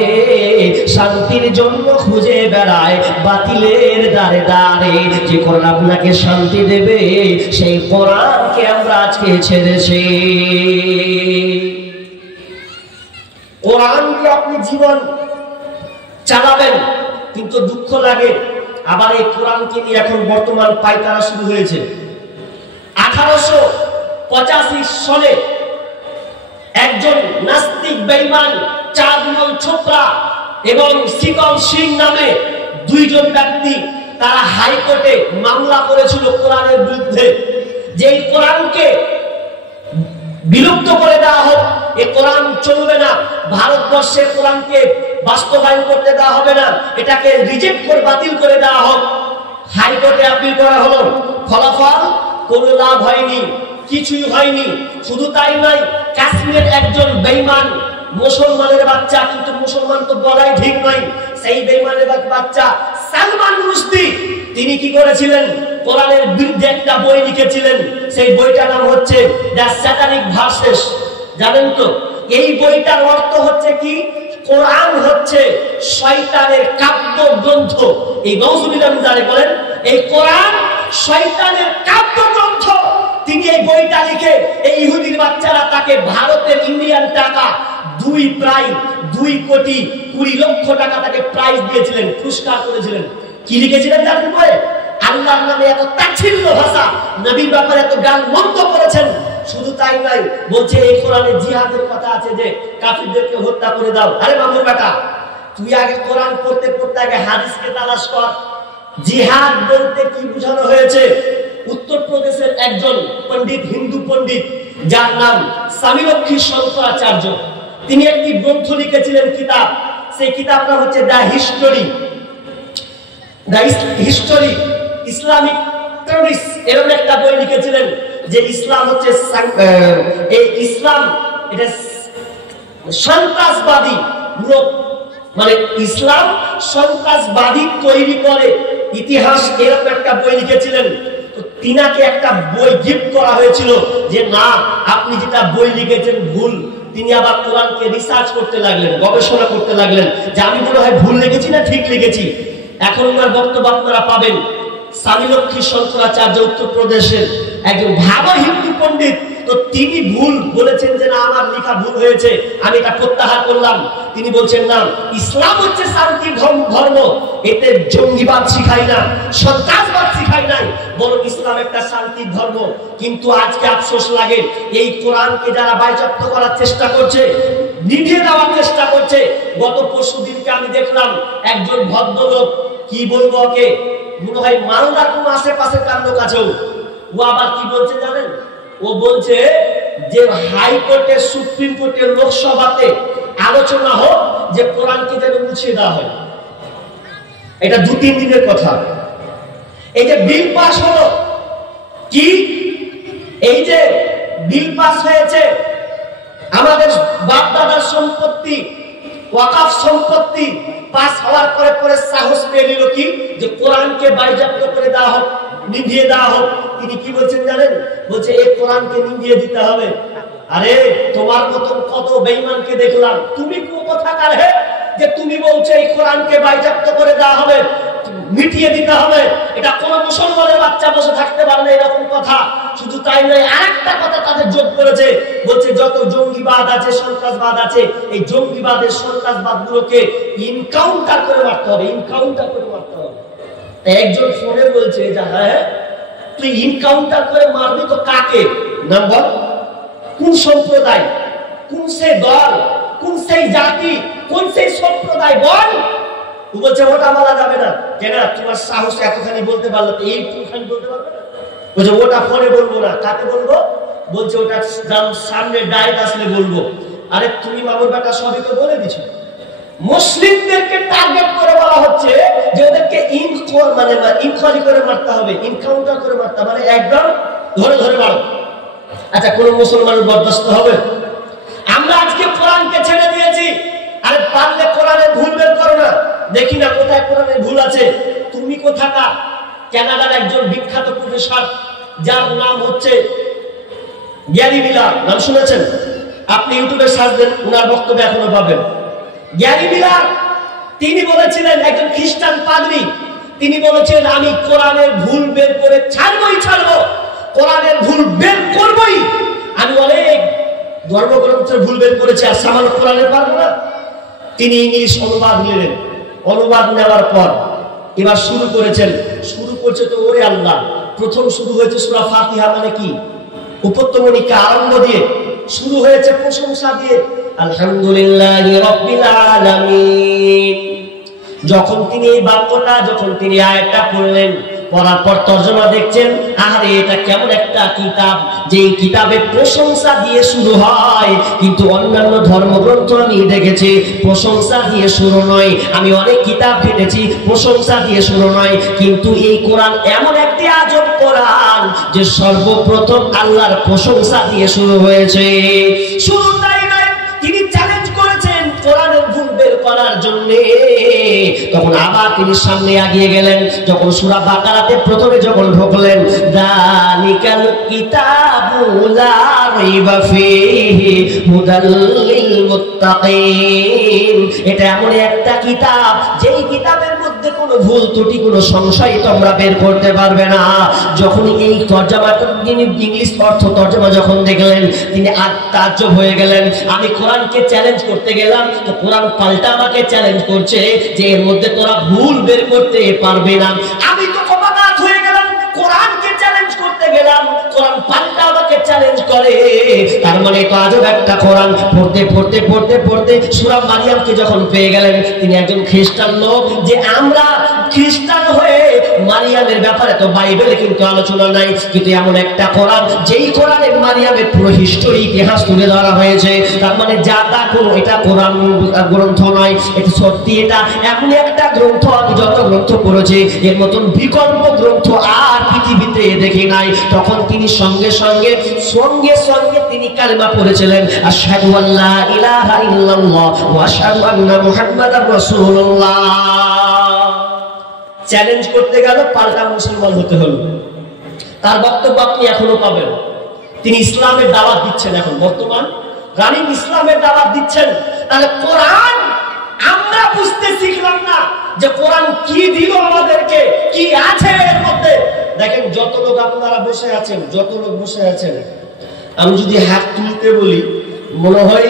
শান্তির জন্য খুঁজে বেড়ায় বাতিলের দ্বারে দ্বারে। যে কোরআন আপনাকে শান্তি দেবে সেই কোরআনকে আমরা আজকে ছেড়েছি। কোরআন দিয়ে আপনি জীবন চালাবেন, কিন্তু দুঃখ লাগে আবার এই কোরআনকে নিয়ে এখন বর্তমান পাইতারা শুরু হয়েছে। 1885 সালে একজন নাস্তিক বেঈমান চাঁদমল ছোকরা এবং শীতল সিং নামে 2 জন ব্যক্তি, তারা হাইকোর্টে মামলা করেছিল কোরআনের বিরুদ্ধে, যে এই কোরআনকে বিলুপ্ত করে দেওয়া হোক, এই কোরআন চলবে না, ভারতবর্ষের কোরআনকে বাস্তবায়ন করতে দেওয়া হবে না, এটাকে রিজেক্ট করে বাতিল করে দেওয়া হোক। হাইকোর্টে আপিল করা হলো, ফলাফল কোনো লাভ হয়নি, কিছুই হয়নি। শুধু তাই নয়, কাশ্মীরের একজন বেঈমান মুসলমানের বাচ্চা, কিন্তু মুসলমান তো বলাই ঠিক নয়, সেই বেঈমানের বাচ্চা সালমান রুশদি তিনি কি করেছিলেন, কোরআনের বিরুদ্ধে একটা বই লিখেছিলেন। সেই বইটার নাম হচ্ছে দ্য স্যাটানিক ভার্সেস। জানেন তো এই বইটার অর্থ হচ্ছে কি, কোরআন হচ্ছে শয়তানের কাব্য গ্রন্থ। এই নওজুবিল্লাহ মিন যালিক বলেন, এই কোরআন শয়তানের কাব্য গ্রন্থ। তিনি এই বইটা লিখে এই ইহুদির বাচ্চারা তাকে ভারতের ইন্ডিয়ান টাকা প্রায় 2,20,00,000 টাকা তাকে প্রাইজ দিয়েছিলেন, পুরস্কার করেছিলেন। কি লিখেছিলেন জানেন বইয়ে? আল্লাহর নামে এত তাচ্ছিল্য ভাষা, নবীর ব্যাপারে এত গান মন্ত করেছেন। শুধু তাই নয়, বলছে এই কোরআনে জিহাদের কথা আছে, যে কাফিরদেরকে হত্যা করে দাও। আরে মামুর বেটা, তুই আগে কোরআন পড়তে পড়তে আগে হাদিসকে তালাশ কর। জিহাদ বলতে কি বোঝানো হয়েছে? উত্তরপ্রদেশের একজন পণ্ডিত, হিন্দু পণ্ডিত, যার নাম স্বামীলক্ষ্মী শঙ্করাচার্য, তিনি একটি গ্রন্থ লিখেছিলেন, কিতাব। সেই কিতাবটা হচ্ছে দ্য হিস্টোরি ইসলামিক টেররিস্ট। এরকম একটা বই লিখেছিলেন যে ইসলাম হচ্ছে ইসলাম এটা সন্ত্রাসবাদী, মানে ইসলাম সন্ত্রাসবাদী তৈরি করে ইতিহাস, এরকম একটা বই লিখেছিলেন। তো তিনাকে একটা বই গিফট করা হয়েছিল যে না, আপনি যেটা বই লিখেছেন ভুল। তিনি আবার কোরআনকে রিসার্চ করতে লাগলেন, গবেষণা করতে লাগলেন যে আমি মনে হয় ভুল লিখেছি না ঠিক লিখেছি। এখন ওনার বক্তব্য আপনারা পাবেন। স্বামীলক্ষ্মী শঙ্করাচার্য উত্তরপ্রদেশের একজন ভালো হিন্দু পণ্ডিত, তো তিনি ভুল বলেছেন যে না, আমার লেখা ভুল হয়েছে, আমি এটা প্রত্যাহার করলাম। তিনি বলছেন না, ইসলাম হচ্ছে শান্তির ধর্ম, এতে জঙ্গিবাদ শিখায় না, সন্ত্রাসবাদ শিখায় নাই, বরং ইসলাম একটা শান্তির ধর্ম। কিন্তু আজকে আফসোস লাগে, এই কোরআনকে যারা বাইজপ্ত করার চেষ্টা করছে, নিভিয়ে দেওয়ার চেষ্টা করছে। গত পরশুদিনকে আমি দেখলাম একজন ভদ্রলোক, কি বলবো ওকে, মনে হয় মালদার কোন আশেপাশে কার লোক আছে, ও আবার কি বলছে জানেন? ও বলছে যে হাইকোর্টে, সুপ্রিম কোর্টে, লোকসভাতে আলোচনা হোক যে কোরআনকে যেন মুছিয়ে দেওয়া হয়। এটা 2-3 দিনের কথা। এই যে বিল পাস হলো, কি এই যে বিল পাস হয়েছে, আমাদের বাপ দাদার সম্পত্তি, ওয়াকফ সম্পত্তি পাস হওয়ার পরে পরে সাহস পেয়ে নিল কি, যে কোরআনকে বাজেয়াপ্ত করে দেওয়া হোক, নিভিয়ে দেওয়া হোক। তিনি কি বলছেন জানেন? বলছে এই কোরআনকে নিভিয়ে দিতে হবে। আরে তোমার মতন কত বেঈমানকে দেখলাম, তুমি কোথাকার হে যে তুমি বলছো এই কোরআনকে বাজেয়াপ্ত করে দেওয়া হবে, মিটিয়ে দিতে হবে? এটা কোন মুসলমানের বাচ্চা বসে থাকতে পারে না এরকম কথা। শুধু তাই নয়, আরেকটা কথা তাদের যোগ করেছে, বলছে যত জঙ্গিবাদ আছে, সন্ত্রাসবাদ আছে, এই জঙ্গিবাদের সন্ত্রাসবাদ গুলোকে ইনকাউন্টার করে মারতে হবে, ইনকাউন্টার করে মারতে হবে। একজন ফোনে বলছে যে হ্যাঁ, তুই ইনকাউন্টার করে মারবি তো কাকে? নাম্বার কোন সম্প্রদায়, কোন সেই দল, কোন সেই জাতি, কোন সেই সম্প্রদায় বল। ও বলছে ওটা বলা যাবে না। কেন? তোমার সাহস এতখানি বলতে পারলো, তো এইটুখানি বলতে পারবে না? বলছে ওটা ফোনে বলবো না। কাকে বলবো? বলছে ওটা সামনে ডাইরেক্ট আসলে বলবো। আরে তুমি মামুর বেটা সবই তো বলে দিছো। মুসলিমদেরকে টার্গেট করে বলা হচ্ছে যে ওদেরকে ইনকোয়ারি করে মারতে হবে, ইনকাউন্টার করে মারতে হবে, মানে একদম ধরে ধরে মারো। আচ্ছা, কোন মুসলমানের বরদাস্ত হবে? আমরা আজকে কোরআনকে ছেড়ে দিয়েছি। আরে পারলে কোরআনের ভুল বের করো না, দেখি না কোথায় কোরআনের ভুল আছে। তুমি কোথাকা? কানাডার একজন বিখ্যাত প্রফেসর, যার নাম হচ্ছে গ্যারি মিলার, নাম শুনেছেন? আপনি ইউটিউবে সার্চ দেন, ওনার বক্তব্য এখনো পাবেন। গ্যারি মিলার তিনি বলেছিলেন, একজন খ্রিস্টান পাদ্রী, তিনি বলেছিলেন আমি কোরআনের ভুল বের করে ছাড়বো, কোরআনের ভুল বের করবই। আমি অনেক ধর্মগ্রন্থের ভুল বের করেছি, আর সামান্য কোরআনের পারবো না। তিনি ইংলিশ অনুবাদ নিলেন, অনুবাদ নেওয়ার পর এবার শুরু করছে তো ওরে আল্লাহ, প্রথম শুরু হয়েছে সূরা ফাতিহা, মানে কি উপত্যমণিকা আরম্ভ দিয়ে শুরু হয়েছে প্রশংসা দিয়ে, আলহামদুলিল্লাহি রাব্বিল আলামিন। যখন তিনি এই বাক্যটা, যখন তিনি আয়াতটা পড়লেন, পড়ার পর তর্জমা দেখছেন, আরে এটা কেমন একটা কিতাব, যে কিতাবে প্রশংসা দিয়ে শুরু হয়, কিন্তু অন্যান্য ধর্মগ্রন্থ আমি দেখেছি প্রশংসা দিয়ে শুরু নয়। আমি অনেক কিতাব ঘেটেছি প্রশংসা দিয়ে শুরু নয়, কিন্তু এই কোরআন এমন একটি আজব কোরআন যে সর্বপ্রথম আল্লাহর প্রশংসা দিয়ে শুরু হয়েছে। শুরু তাই নয়, তিনি চ্যালেঞ্জ করে শুনে তখন আবার তিনি সামনে এগিয়ে গেলেন। যখন সূরা বাকারাতে প্রথমে যখন ঢুকলেন, যালিকাল কিতাবু লা রাইবা ফীহি হুদাল লিল মুত্তাকিন, এটা এমন একটা কিতাব যেই কিতাবের মধ্যে কোনো ভুল ত্রুটি কোনো সংশয় তোমরা বের করতে পারবে না। যখন এই তরজমাটা তিনি ইংলিশ অর্থ তরজমা যখন দেখলেন তিনি তাজ্জব হয়ে গেলেন। আমি কোরআনকে চ্যালেঞ্জ করতে গেলাম তো কোরআন পাল্টা আমাকে চ্যালেঞ্জ করছে যে এর মধ্যে তোরা ভুল বের করতে পারবে না। আমি তো অবাক হয়ে গেলাম, কোরআনকে চ্যালেঞ্জ করতে গেলাম, কোরআন পাল্টা আমাকে চ্যালেঞ্জ করে। তার মানে তো আজব একটা কোরআন। পড়তে পড়তে পড়তে পড়তে সূরা মারিয়ামকে যখন পেয়ে গেলেন, তিনি একজন খ্রিস্টান লোক, যে আমরা খ্রিস্টান হয়ে মারিয়ামের ব্যাপারে তো বাইবেলে কিন্তু আলোচনা নাই, কিন্তু এমন একটা কোরআন যেই কোরআনে মারিয়ামের পুরো হিস্টোরি ইতিহাস তুলে ধরা হয়েছে। তার মানে যা তা কোনো এটা কোরআন গ্রন্থ নয়, এটা সত্যি এটা এমন একটা গ্রন্থ আমি যত গ্রন্থ পড়েছি এর মতন বিকল্প গ্রন্থ আর পৃথিবীতে দেখি নাই। তখন তিনি সঙ্গে সঙ্গে সঙ্গে সঙ্গে তিনি কালেমা পড়েছিলেন, আশহাদু আল্লা ইলাহা ইল্লাল্লাহ ওয়া আশহাদু আন্না মুহাম্মাদার রাসূলুল্লাহ। চ্যালেঞ্জ করতে গেল, পাল্টা মুসলমান হতে হলো। তার বক্তব্য আপনি এখনো পাবেন। তিনি ইসলামের দাওয়াত দিচ্ছেন, এখন বর্তমান রানিং ইসলামের দাওয়াত দিচ্ছেন। তাহলে কোরআন আমরা বুঝতে শিখলাম না যে কোরআন কি দিল আমাদেরকে, কি আছে এর মধ্যে। দেখেন যত লোক আপনারা বসে আছেন, যত লোক বসে আছেন, আমি যদি হাত তুলতে বলি মনে হয়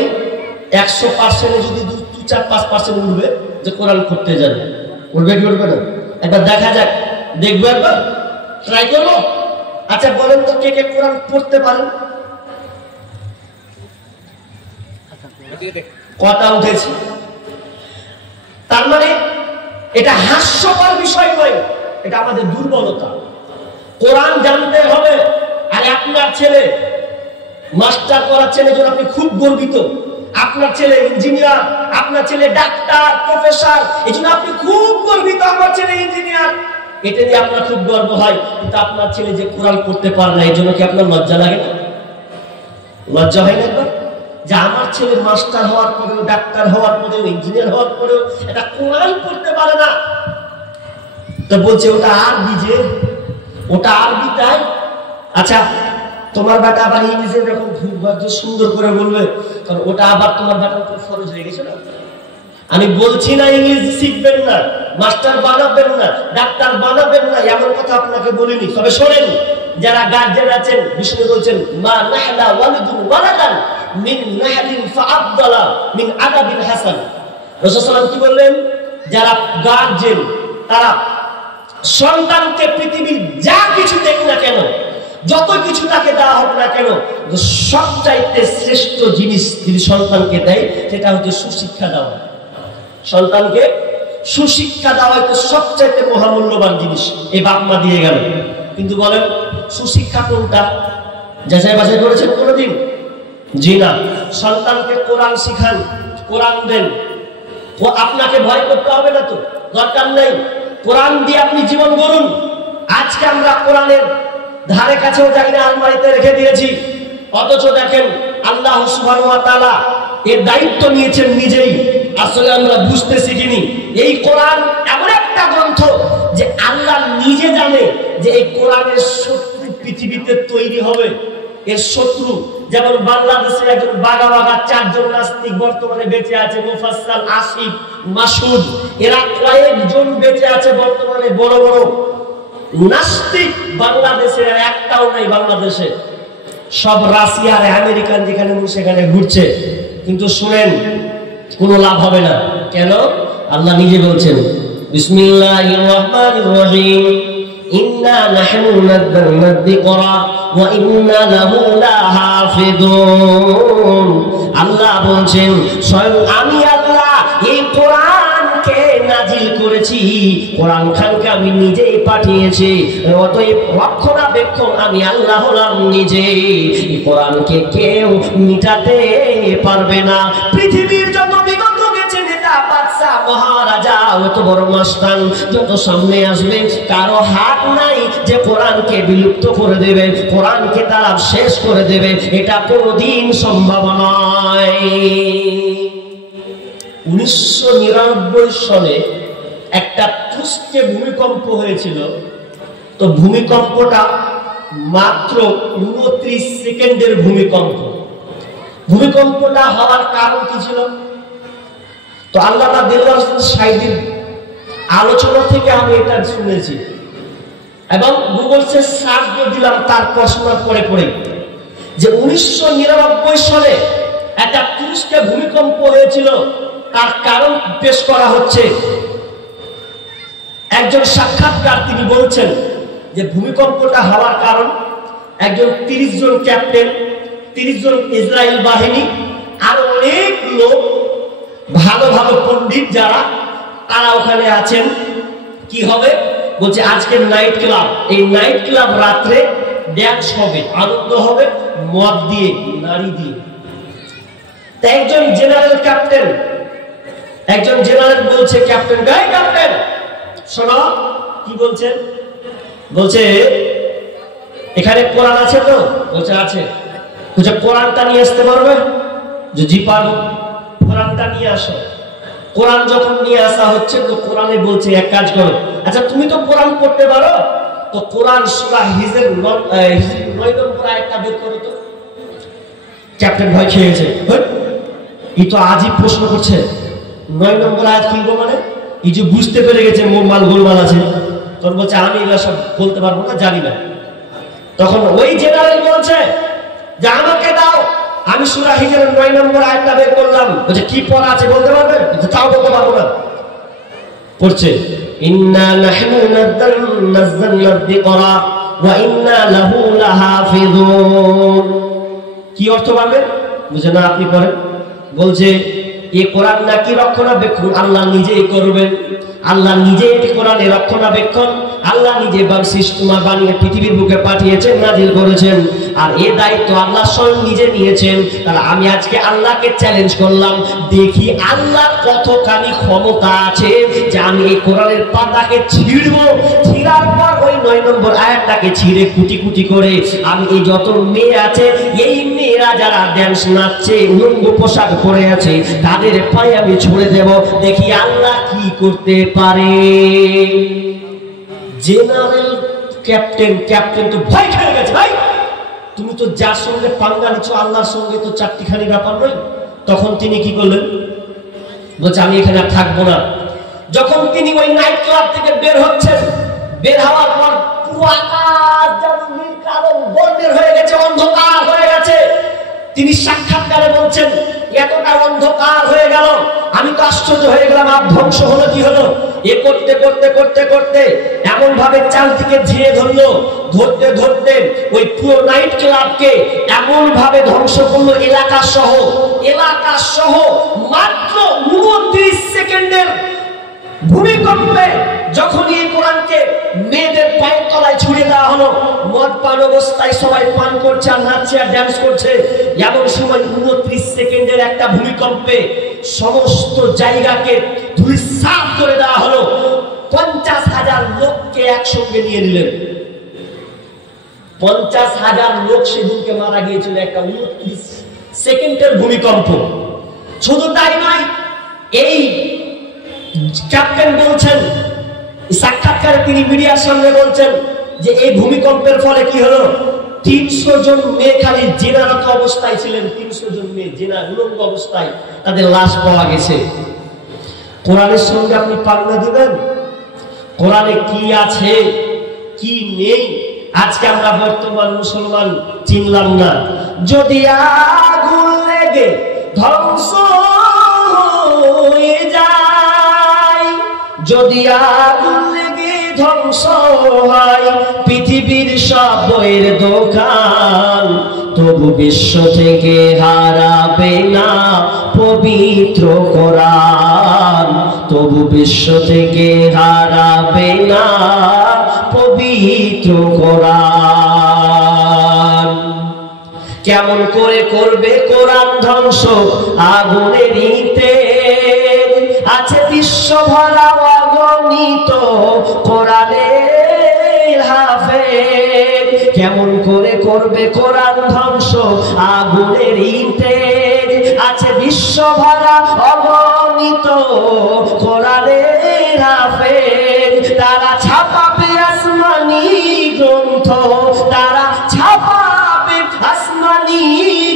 100% যদি 2-4-5% উঠবে যে কোরআন করতে যাবে। উঠবে কি উঠবে না একবার দেখা যাক, দেখবো একবার, ট্রাই করবো। আচ্ছা বলেন তো কে কে কোরআন পড়তে পারেন? কথা উঠেছে। তার মানে এটা হাস্যকর বিষয় নয়, এটা আমাদের দুর্বলতা। কোরআন জানতে হবে। আর আপনার ছেলে মাস্টার করাচ্ছেন এজন্য আপনি খুব গর্বিত, আপনার ছেলে ইঞ্জিনিয়ার, আপনার ছেলে ডাক্তার, প্রফেসর, এজন্য আপনি খুব গর্বিত আমার ছেলে ইঞ্জিনিয়ার, এটা নিয়ে আপনার খুব গর্ব হয়। কিন্তু আপনার ছেলে যে কোরআন পড়তে পারে না, এই জন্য কি আপনার লজ্জা লাগে না? লজ্জা হয় না একবার যে আমার ছেলে মাস্টার হওয়ার পরেও, ডাক্তার হওয়ার পরেও, ইঞ্জিনিয়ার হওয়ার পরেও এটা কোরআন পড়তে পারে না? তো বলছে ওটা আরবি, যে ওটা আরবি তাই। আচ্ছা তোমার বেটা আবার ইংরেজি এরকম সুন্দর করে বলবে, কারণ ওটা আবার তোমার বেটার উপর ফরজ হয়ে গেছে না। আমি বলছি না ইংরেজি শিখবেন না, মাস্টার বানাবেন না, ডাক্তার বানাবেন না, এমন কথা আপনাকে বলিনি। তবে শোনেন, যারা গার্জেন আছেন, বিষ্ণু বলছেন মা নাহলা ওয়ালিদুন ওয়ালাদান মিন নাহলিন ফাআফদালা মিন আদাবিন হাসান। রাসূল সাল্লাল্লাহু আলাইহি ওয়াসাল্লাম কি বললেন? যারা গার্জেন তারা সন্তানকে পৃথিবীর যা কিছু দেখ না কেন, যত কিছু তাকে দেওয়া হোক না কেন, সবচাইতে শ্রেষ্ঠ জিনিস যদি সন্তানকে দেয় সেটা হচ্ছে সুশিক্ষা দেওয়া। সন্তানকে সুশিক্ষা দেওয়া হয়তো সবচাইতে মহামূল্যবান জিনিস এই বাপ মা দিয়ে গেল। কিন্তু বলেন সুশিক্ষা কোনটা? যাচাই বাছাই করেছেন কোনোদিন? জি না। সন্তানকে কোরআন শিখান, কোরআন দেন। আপনাকে ভয় করতে হবে না, তো দরকার নেই। কোরআন দিয়ে আপনি জীবন গড়ুন। আজকে আমরা কোরআনের ধারে কাছেও যাই না, আলমারিতে রেখে দিয়েছি। অথচ দেখেন আল্লাহ সুবহানাহু ওয়া তাআলা এর দায়িত্ব নিয়েছেন নিজেই। আসলে আমরা বুঝতে শিখিনি। এই কোরআন এমন একটা গ্রন্থ যে আল্লাহ নিজে জানে যে এই কোরআনের শত্রু পৃথিবীতে তৈরি হবে। এর শত্রু যেমন বাংলাদেশের একজন বাঘা বাঘা 4 জন নাস্তিক বর্তমানে বেঁচে আছে, মুফাসসাল, আসিফ, মাসুদ, এরা কয়েকজন বেঁচে আছে বর্তমানে বড় বড় নাস্তিক। বাংলাদেশের একটাও নাই বাংলাদেশে, সব রাশিয়া আর আমেরিকান যেখানে সেখানে ঘুরছে। কিন্তু শুনেন, কোনো লাভ হবে না। কেন? আল্লাহ নিজে বলছেন বিসমিল্লাহির রহমানির রহিম, ইন্না নাহনু নাযালনা যিকরা ওয়া ইন্না লাহু লাহাফিজুন। আল্লাহ বলছেন স্বয়ং আমি আল্লাহ এই কোরআনকে নাজিল করেছি, কোরআন খানকে আমি নিজেই পাঠিয়েছি, অতএব রক্ষণাবেক্ষণ আমি আল্লাহ হলাম নিজে। এই কোরআনকে কেউ মিটাতে পারবে না। পৃথিবীর যত বিগত গেছে নেতা, বাদশা, মহারাজা, যত বড় মাস্তান যত সামনে আসবে, কারো হাত নাই যে কোরআনকে বিলুপ্ত করে দেবে, কোরআনকে তারা শেষ করে দেবে। এটা কোনোদিন সম্ভব নয়। 1999 সালে একটা তুস্কে ভূমিকম্প হয়েছিল। তো ভূমিকম্পটা মাত্র 29 সেকেন্ডের ভূমিকম্প। ভূমিকম্পটা হওয়ার কারণ কি ছিল? তো আল্লামা দেলোয়ার হোসেন সাঈদীর আলোচনা থেকে আমি এটা শুনেছি এবং গুগলসে সার্চ দিয়ে দিলাম তার প্রশ্ন পড়ে পড়ে যে 1999 সালে একটা তুরস্কে ভূমিকম্প হয়েছিল। তার কারণ পেশ করা হচ্ছে। একজন সাক্ষাৎকার তিনি বলছেন যে ভূমিকম্পটা হওয়ার কারণ একজন 30 জন ক্যাপ্টেন, 30 জন ইসরায়েল বাহিনী আর অনেক লোক ভালো ভালো পণ্ডিত যারা তারা ওখানে আছেন। কি হবে বলছে আজকে নাইট ক্লাব, এই নাইট ক্লাব রাত্রে ড্যান্স হবে, আনন্দ হবে, মদ দিয়ে, নারী দিয়ে। একজন জেনারেল ক্যাপ্টেন, একজন জেনারেল বলছে ক্যাপ্টেন, গাই ক্যাপ্টেন শোনো কি বলছেন। বলছে এখানে কোরআন আছে তো? বলছে আছে। বলছে কোরআনটা নিয়ে আসতে পারবে? যে জি পারবো। কোরআনটা নিয়ে আসো। কোরআন যখন নিয়ে আসা হচ্ছে তো কোরআনে বলছে এক কাজ করো, আচ্ছা তুমি তো কোরআন পড়তে পারো, তো কোরআন সূরা হিজর 9 নম্বর আয়াতটা বের করো তো। ক্যাপ্টেন ভয় খেয়েছে, এই তো আজই প্রশ্ন করছে 9 নম্বর আয়াত খুলবো মানে? এই যে বুঝতে পেরে গেছে মোরমাল গোলমাল আছে, তখন বলছে আমি এগুলো সব বলতে পারবো না, জানি না। তখন ওই জেনারেল বলছে যে আমাকে দাও, আমি সূরা হিজরের 9 নম্বর আয়াতটা বের করলাম। বলছে কি পড়া আছে বলতে পারবে? তাও বলতে পারবো না। পড়ছে ইন্না নাহনু নাযালনা যিকরা ওয়া ইন্না লাহু লাহাফিজুন। কি অর্থ পারবে? বুঝে না, আপনি পড়েন। বলছে এই কোরআন নাকি রক্ষণাবেক্ষণ আল্লাহ নিজেই করবেন। আল্লাহ নিজে কোরআনের রক্ষণাবেক্ষণ আল্লাহ নিজে বানিয়ে পৃথিবীর বুকে পাঠিয়েছেন, নাজিল করেছেন, আর এই দায়িত্ব আল্লাহ স্বয়ং নিজে নিয়েছেন। তাহলে আমি আজকে আল্লাহকে চ্যালেঞ্জ করলাম, দেখি আল্লাহ কতখানি ক্ষমতা আছে যে আমি এই কোরআনের পাতাকে ছিঁড়বো, ছিঁড়ার পর ওই 9 নম্বর আয়াতটাকে ছিঁড়ে কুটি কুটি করে আমি এই যত মেয়ে আছে, এই মেয়েরা যারা ড্যান্স নাচছে, উলঙ্গ পোশাক পরে আছে, তাদের পায়ে আমি ছুঁড়ে দেব, দেখি আল্লাহ কি করতে পারে। জেনারেল ক্যাপ্টেন তো ভয় খেয়ে গেছে, ভাই তুমি তো যার সঙ্গে পাঙ্গা নিচ্ছ আল্লাহর সঙ্গে তো চারটিখানি ব্যাপার নয়। তখন তিনি কি করলেন? বলছে আমি এখানে আর থাকবো না। যখন তিনি ওই নাইট ক্লাব থেকে বের হচ্ছেন, বের হওয়ার পর পুরো আকাশ যেন নীল কালো বর্ণের হয়ে গেছে, অন্ধকার হয়ে গেছে। তিনি সাক্ষাৎকারে বলছেন এতটা অন্ধকার হয়ে গেল, আমি তো আশ্চর্য হয়ে গেলাম, আর ধ্বংস হলো কি হলো। এ করতে করতে করতে করতে এমন ভাবে চারদিকে ঝিয়ে ধরলো, ধরতে ধরতে ওই পুরো নাইট ক্লাবকে এমন ভাবে ধ্বংস করলো, এলাকা সহ মাত্র 29 সেকেন্ডের ভূমিকম্পে যখন এই কোরআনকে মেয়েদের পায়ের তলায় ছুড়ে দেওয়া হলো, মদ পান অবস্থায় সবাই পান করছে আর নাচছে আর ড্যান্স করছে, এমন সময় 29 সেকেন্ডের একটা ভূমিকম্পে সমস্ত জায়গাকে ধূলিসাৎ করে দেওয়া হলো। 50,000 লোককে একসঙ্গে নিয়ে নিলেন। 50,000 লোক সেদিনকে মারা গিয়েছিল একটা 29 সেকেন্ডের ভূমিকম্প। শুধু তাই নয়, এই ক্যাপ্টেন বলছেন সাক্ষাৎকারে, তিনি মিডিয়ার সামনে বলছেন যে এই ভূমিকম্পের ফলে কি হলো, 300 জন মেয়ে খালি জেনারত অবস্থায় ছিলেন, 300 জন মেয়ে জেনা উলঙ্গ অবস্থায় তাদের লাশ পাওয়া গেছে। কোরআনের সঙ্গে আপনি পাল্লা দিবেন? কোরআনে কি আছে কি নেই আজকে আমরা বর্তমান মুসলমান চিনলাম না। যদি আগুন লেগে ধ্বংস হয়ে যায়, যদি আগুন লেগে ধ্বংস হয় পৃথিবীর সব বইয়ের দোকান, তবু বিশ্ব থেকে হারাবে না পবিত্র কোরআন, তবু বিশ্ব থেকে হারাবে না পবিত্র কোরআন। কেমন করে করবে কোরআন ধ্বংস আগুনের ইতে, আছে বিশ্ব ভরা অগণিত কোরআনের হাফেজ। কেমন করে করবে কোরআন ধ্বংস আগুনের ইতে, আছে বিশ্ব ভরা অগণিত কত কোরআনের হাফেজ, তারা ছাপাবে আসমানি গ্রন্থ, তারা ছাপাবে আসমানি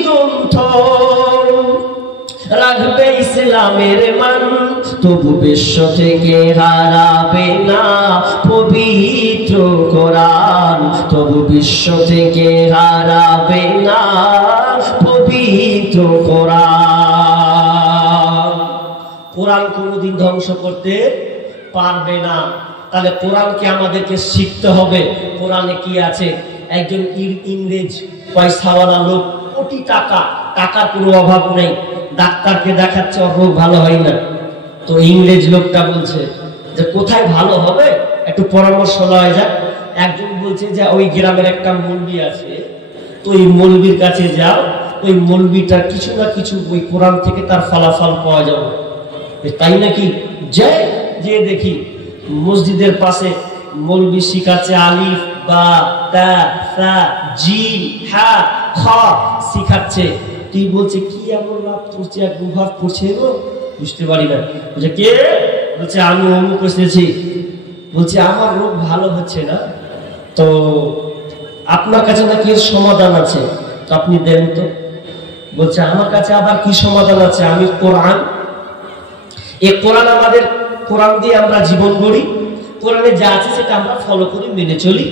গ্রন্থ, রাখবে ইসলামের মান, তবু বিশ্ব থেকে হারাবে না পবিত্র কোরআন, তবু বিশ্ব থেকে হারাবে না পবিত্র কোরআন। কোরআন কোনোদিন ধ্বংস করতে পারবে না। তাহলে কোরআনকে আমাদেরকে শিখতে হবে। কোরআনে কি আছে? একজন ইংরেজ পয়সাওয়ালা লোক, কোটি টাকা, টাকার কোনো অভাব নেই, ডাক্তারকে দেখাচ্ছে ওর রোগ ভালো হয় না। তো ইংরেজ লোকটা বলছে যে কোথায় ভালো হবে, একটু পরামর্শ লওয়া যাক। একজন বলছে যে ওই গ্রামের একটা মৌলবি আছে, তো ওই মৌলবির কাছে যাও, ওই মৌলবিটার কিছু না কিছু ওই কোরআন থেকে তার ফলাফল পাওয়া যাবে। তাই নাকি? যাই যে দেখি মসজিদের পাশে মৌলবি শিখাচ্ছে আলিফ বা তা সা জিম হা খ শিখাচ্ছে। তুই বলছে কি এমন লাভ করছে, এক দুভাব করছে গো, বুঝতে পারি না। বলছে কে? বলছে আমি অমুক এসেছি। বলছে আমার রোগ ভালো হচ্ছে না, তো আপনার কাছে নাকি এর সমাধান আছে, তো আপনি দেন তো। বলছে আমার কাছে আবার কি সমাধান আছে? আমি কোরআন, এই কোরআন আমাদের, কোরআন দিয়ে আমরা জীবন গড়ি, কোরআনে যা আছে সেটা আমরা ফলো করি, মেনে চলি।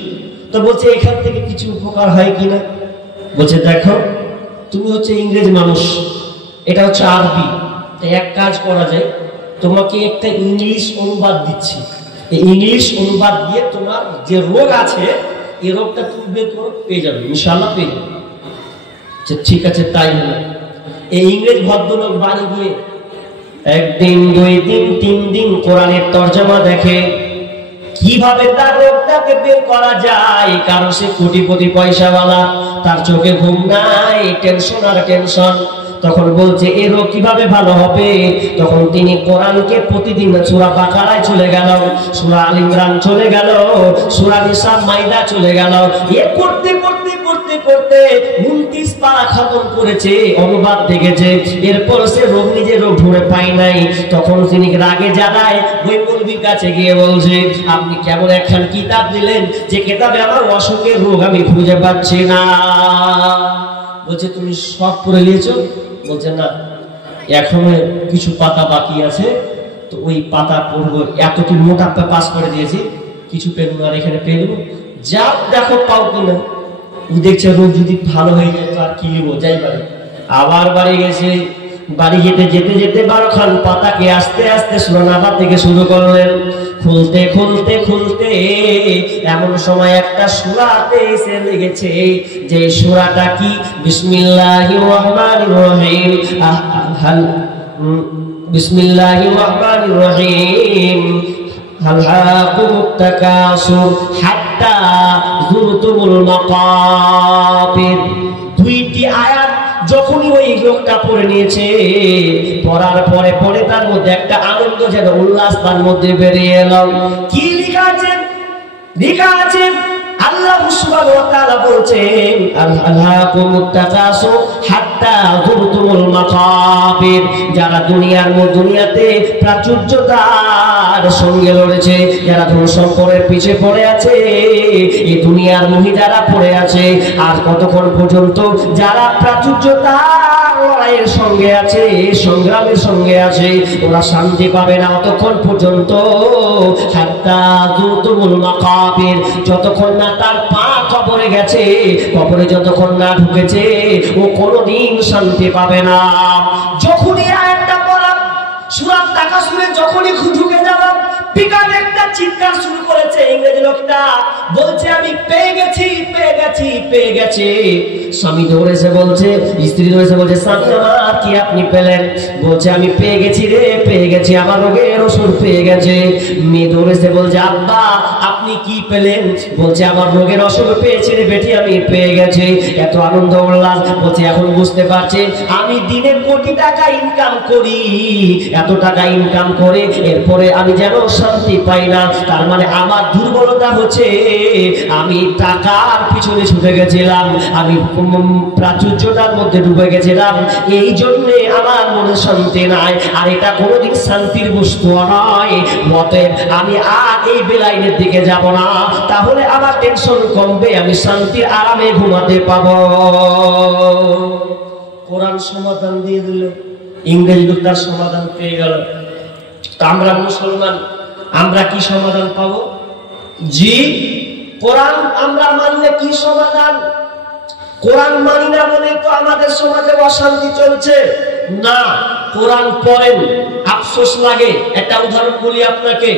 তো বলছে এখান থেকে কিছু উপকার হয় কিনা? বলছে দেখো তুমি হচ্ছে ইংরেজ মানুষ, এটা হচ্ছে আরবি, তাই এক কাজ করা যায়, তোমাকে একটা ইংলিশ অনুবাদ দিচ্ছি, এই ইংলিশ অনুবাদ দিয়ে তোমার যে রোগ আছে এই রোগটা তুমি বের করো, পেয়ে যাবে, ইনশাআল্লাহ পেয়ে যাবে। ঠিক আছে তাই হলো। এই ইংরেজ ভদ্রলোক বাড়ি গিয়ে একদিন, দুই দিন, তিন দিন কোরআনের তরজমা দেখে, কিভাবে তার রোগটাকে বের করা যায়। কারণ সে কোটিপতি পয়সাওয়ালা, তার চোখে ঘুম নাই, টেনশন আর টেনশন। তখন বলছে এই রোগ কিভাবে ভালো হবে? তখন তিনি কোরআনকে প্রতিদিন সূরা বাকারায় চলে গেল, সূরা আল ইমরান চলে গেল, সূরা নিসা মাইদা চলে গেল, এ করতে করতে করতে করতে 29 পারা খতম করেছে, অনুবাদ দেখেছে। এরপর সে রোগ, নিজে রোগ ধরে পায় নাই। তখন তিনি রাগে জ্বালায় ওই মৌলবীর কাছে গিয়ে বলছে আপনি কেমন একখান কিতাব দিলেন যে কিতাবে আমার অসুখের রোগ আমি খুঁজে পাচ্ছি না। বলছে তুমি সব পড়ে নিয়েছো? বলছে না, এখনো কিছু পাতা বাকি আছে, তো ওই পাতা পড়বো, এতটি মোটা পাস করে দিয়েছি, কিছু পেলবো আর এখানে পেলবো, যা দেখো পাও কিনা। ও দেখছে রোগ যদি ভালো হয়ে যায় তো আর কি নেবো, যাই পারে। আবার বাড়ি গেছে, বাড়ি যেতে যেতে যেতে 12 খান পাতাকে আস্তে আস্তে সুরানাবা থেকে শুরু করলেন। খুলতে খুলতে খুলতে এমন সময় একটা সূরাতে এসে লেগেছে, যে সূরাটা কি? বিসমিল্লাহির রহমানির রহিম, বিসমিল্লাহির রহমানির রহিম, হাল হাকুমুত তাকাসুর হাত্তা যুরতুমুল মাকাবির। দুইটি আয়াত যখনই ওই লোকটা পড়ে নিয়েছে, পড়ার পরে পরে তার মধ্যে একটা আনন্দ, যেন উল্লাস তার মধ্যে বেরিয়ে এলো। কি লেখা আছে? লেখা আছে আল্লাহ সুবহানাহু ওয়া তাআলা বলছেন আল্লাহুকুমুত তাকাসুর হাত্তা যুরতুমুল মাকাবির। যারা দুনিয়াতে প্রাচুর্যতার সঙ্গে লড়েছে, যারা ধন সম্পদের পিছে পড়ে আছে, এই দুনিয়ার মোহে যারা পড়ে আছে, আর কতক্ষণ পর্যন্ত যারা প্রাচুর্যতার লড়াইয়ের সঙ্গে আছে, সংগ্রামের সঙ্গে আছে, ওরা শান্তি পাবে না অতক্ষণ পর্যন্ত। হাত্তা যুরতুমুল মাকাবির, যতক্ষণ না তার পা কবরে গেছে, কবরে যতক্ষণ না ঢুকেছে, ও কোনোদিন শান্তি পাবে না। যখনই আয়াতটা পড়া সূরা তাকাসুরে যখনই ঢুকে যাবে, পিকার একটা চিৎকার শুরু করেছে। ইংরেজি লোকটা বলছে আমি পেয়ে গেছি, পেয়ে গেছি, পেয়ে গেছি। স্বামী ধরেছে বলছে, স্ত্রী ধরেছে বলছে স্বামী আমার কি আপনি পেলেন? বলছে আমি পেয়ে গেছি রে, পেয়ে গেছি, আমার রোগের ওষুধ পেয়ে গেছে। মেয়ে ধরেছে বলছে আব্বা আপনি আপনি কি পেলেন? বলছে আমার রোগের অসুখ পেয়েছে রে বেটি, আমি পেয়ে গেছি। এত আনন্দ উল্লাস। বলছে এখন বুঝতে পারছি আমি দিনে কোটি টাকা ইনকাম করি, এত টাকা ইনকাম করে এরপরে আমি যেন শান্তি পাই না। তার মানে আমার দুর্বলতা হচ্ছে আমি টাকার পিছনে ছুটে গেছিলাম, আমি প্রাচুর্যতার মধ্যে ডুবে গেছিলাম, এই জন্যে আমার মনে শান্তি নাই। আর এটা কোনোদিন শান্তির বস্তু নয়। অতএব আমি আর এই বেলাইনের দিকে যাব না, তাহলে আমার টেনশন কমবে, আমি শান্তির আরামে ঘুমাতে পাবো। কোরআন সমাধান দিয়ে দিল, ইংরেজি লোকটার সমাধান পেয়ে গেল। তো আমরা মুসলমান, আমরা কি সমাধান পাবো? জি, কোরআন আমরা মানলে কি সমাধান? কোরআন মানি না বলে তো আমাদের সমাজে অশান্তি চলছে না। কোরআন পড়েন, আফসোস লাগে। একটা উদাহরণ বলি আপনাকে।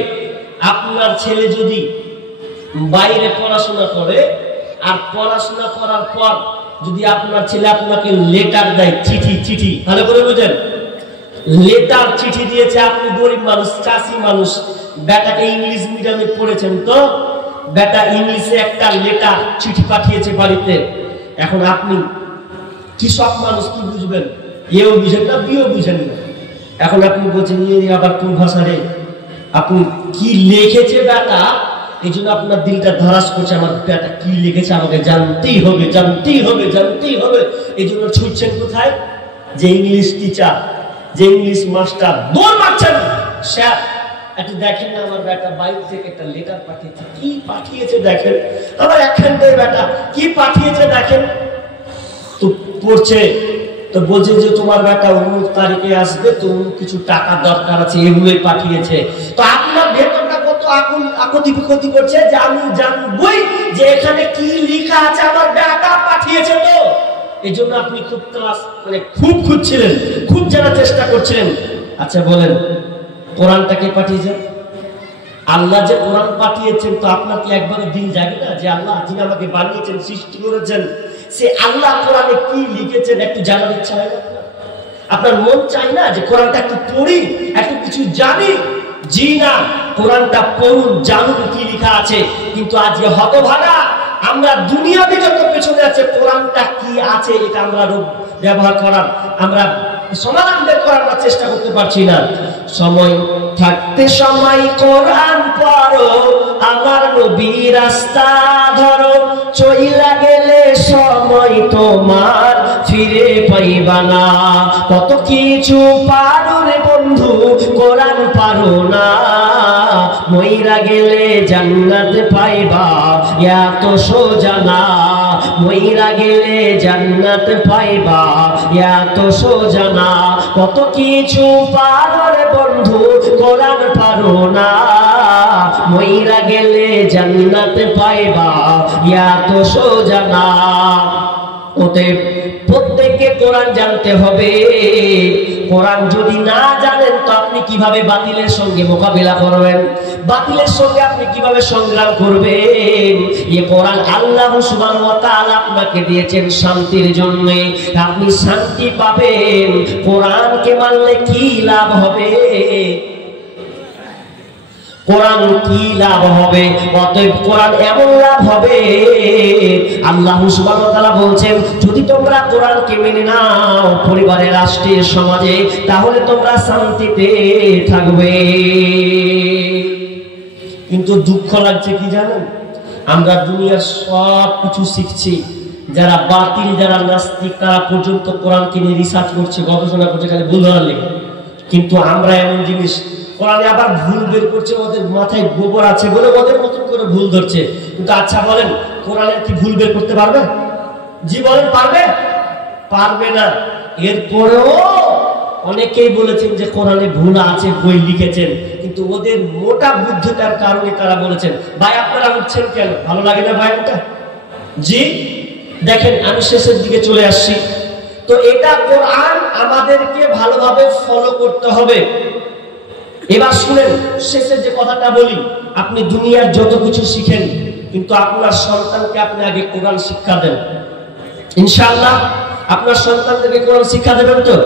আপনার ছেলে যদি বাইরে পড়াশোনা করে আর পড়াশোনা করার পর যদি আপনার ছেলে আপনাকে লেটার দেয়, চিঠি, ভালো করে বুঝেন, লেটার চিঠি দিয়েছে, আপনি গরিব মানুষ, চাষি মানুষ, বেটাকে ইংলিশ মিডিয়ামে পড়েছেন, তো বেটা ইংলিশে একটা লেটার চিঠি পাঠিয়েছে বাড়িতে। এখন আপনি কৃষক মানুষ, কি বুঝবেন? এও বুঝেন না, বিও বুঝেন না। এখন আপনি বলছেন আবার কোন ভাষা রে, আপনি কি লিখেছে বেটা, এই জন্য আপনার দিলটা ধারাস করছে, আমার বেটা কি লিখেছে আমাকে জানতেই হবে, জানতেই হবে, জানতেই হবে। এই জন্য ছুটছেন কোথায়? যে ইংলিশ টিচার, যে ইংলিশ মাস্টার, দৌড় মারছেন। স্যার একটু দেখেন না, আমার বেটা বাইরে থেকে একটা লেটার পাঠিয়েছে, কি পাঠিয়েছে দেখেন, আমার একখানটাই বেটা কি পাঠিয়েছে দেখেন। তো পড়ছে, তো বলছে যে তোমার বেটা অমুক তারিখে আসবে, তো কিছু টাকা দরকার আছে, এগুলোই পাঠিয়েছে। তো আপনার ভেতরটা কত আকতি বিকতি করছে যে আমি জানবই যে এখানে কি লেখা আছে, আমার বেটা পাঠিয়েছে। তো এই জন্য আপনি খুব ক্লাস মানে খুব খুঁজছিলেন, খুব জানার চেষ্টা করছিলেন। আচ্ছা বলেন, কোরআনটা কে পাঠিয়েছেন? আল্লাহ যে কোরআন পাঠিয়েছেন, তো আপনার কি একবারে দিল জাগে না যে আল্লাহ যিনি আমাকে বানিয়েছেন, সৃষ্টি করেছেন, সে আল্লাহ কোরআনে কি লিখেছেন একটু জানার ইচ্ছা হয় না? আপনার মন চাই না যে কোরআনটা একটু পড়ি, একটু কিছু জানি? জি না, কোরআনটা পড়ুন, জানুন কি লেখা আছে। কিন্তু আজ হতভাগা আমরা, দুনিয়াতে যত পেছনে আছে, কোরআনটা কি আছে এটা আমরা ব্যবহার করার, আমরা সমাধান বের করার আমরা চেষ্টা করতে পারছি না। সময় থাকতে সময় কোরআন পড়ো, আমার নবীর রাস্তা ধরো, চইলা গেলে সময় তোমার ফিরে পাইবা না। কত কিছু পারো রে বন্ধু, কোরআন পারো না, মইরা গেলে জান্নাত পাইবা, এত সোজা না। মইরা গেলে জান্নাত পাইবা, এত সোজা না। কত কিছু পারো রে বন্ধু, কোরআন পারো না, মইরা গেলে জান্নাত পাইবা, এত সোজা না। অতএব প্রত্যেককে কোরআন জানতে হবে। কোরআন যদি না জানেন তো আপনি কিভাবে বাতিলের সঙ্গে মোকাবিলা করবেন, বাতিলের সঙ্গে আপনি কিভাবে সংগ্রাম করবেন? এই কোরআন আল্লাহ সুবহানাহু ওয়া তাআলা আপনাকে দিয়েছেন শান্তির জন্য, আপনি শান্তি পাবেন। কোরআনকে মানলে কি লাভ হবে? কোরআন কি লাভ হবে? অতএব কোরআন এমন লাভ হবে, আল্লাহ সুবহানাহু ওয়া তাআলা বলছেন যদি তোমরা কোরআনকে মেনে নাও পরিবারে, রাষ্ট্রে, সমাজে, তাহলে তোমরা শান্তিতে থাকবে। কিন্তু দুঃখ লাগছে কি জানেন, আমরা দুনিয়ার সব কিছু শিখছি, যারা বাতিল, যারা নাস্তিক, তারা পর্যন্ত কোরআনকে নিয়ে রিসার্চ করছে, গবেষণা করছে, খালি ভুল ধরার লেগে। কিন্তু আমরা এমন জিনিস কোরআনে আবার ভুল বের করছে, ওদের মাথায় গোবর আছে বলে ওদের মতন করে ভুল ধরছে। কিন্তু আচ্ছা বলেন, কোরআনের কি ভুল বের করতে পারবে? জি বলেন, পারবে? পারবে না। এরপরেও অনেকেই বলেছেন যে কোরআনে ভুল আছে, বই লিখেছেন, কিন্তু ওদের মোটা বুদ্ধিতার কারণে তারা বলেছেন। ভাই আপনারা উঠছেন কেন? ভালো লাগে না ভাই ওটা? জি দেখেন, আমি শেষের দিকে চলে আসছি। তো এটা কোরআন আমাদেরকে ভালোভাবে ফলো করতে হবে। এবার শুনেন, শেষে যে কথাটা বলি, আপনি দুনিয়ার যত কিছু শিখেন, কিন্তু আপনার সন্তানকে আপনি আগে কোরআন শিক্ষা দেন। ইনশাআল্লাহ আপনার সন্তানদেরকে কোরআন শিক্ষা দেবেন তো?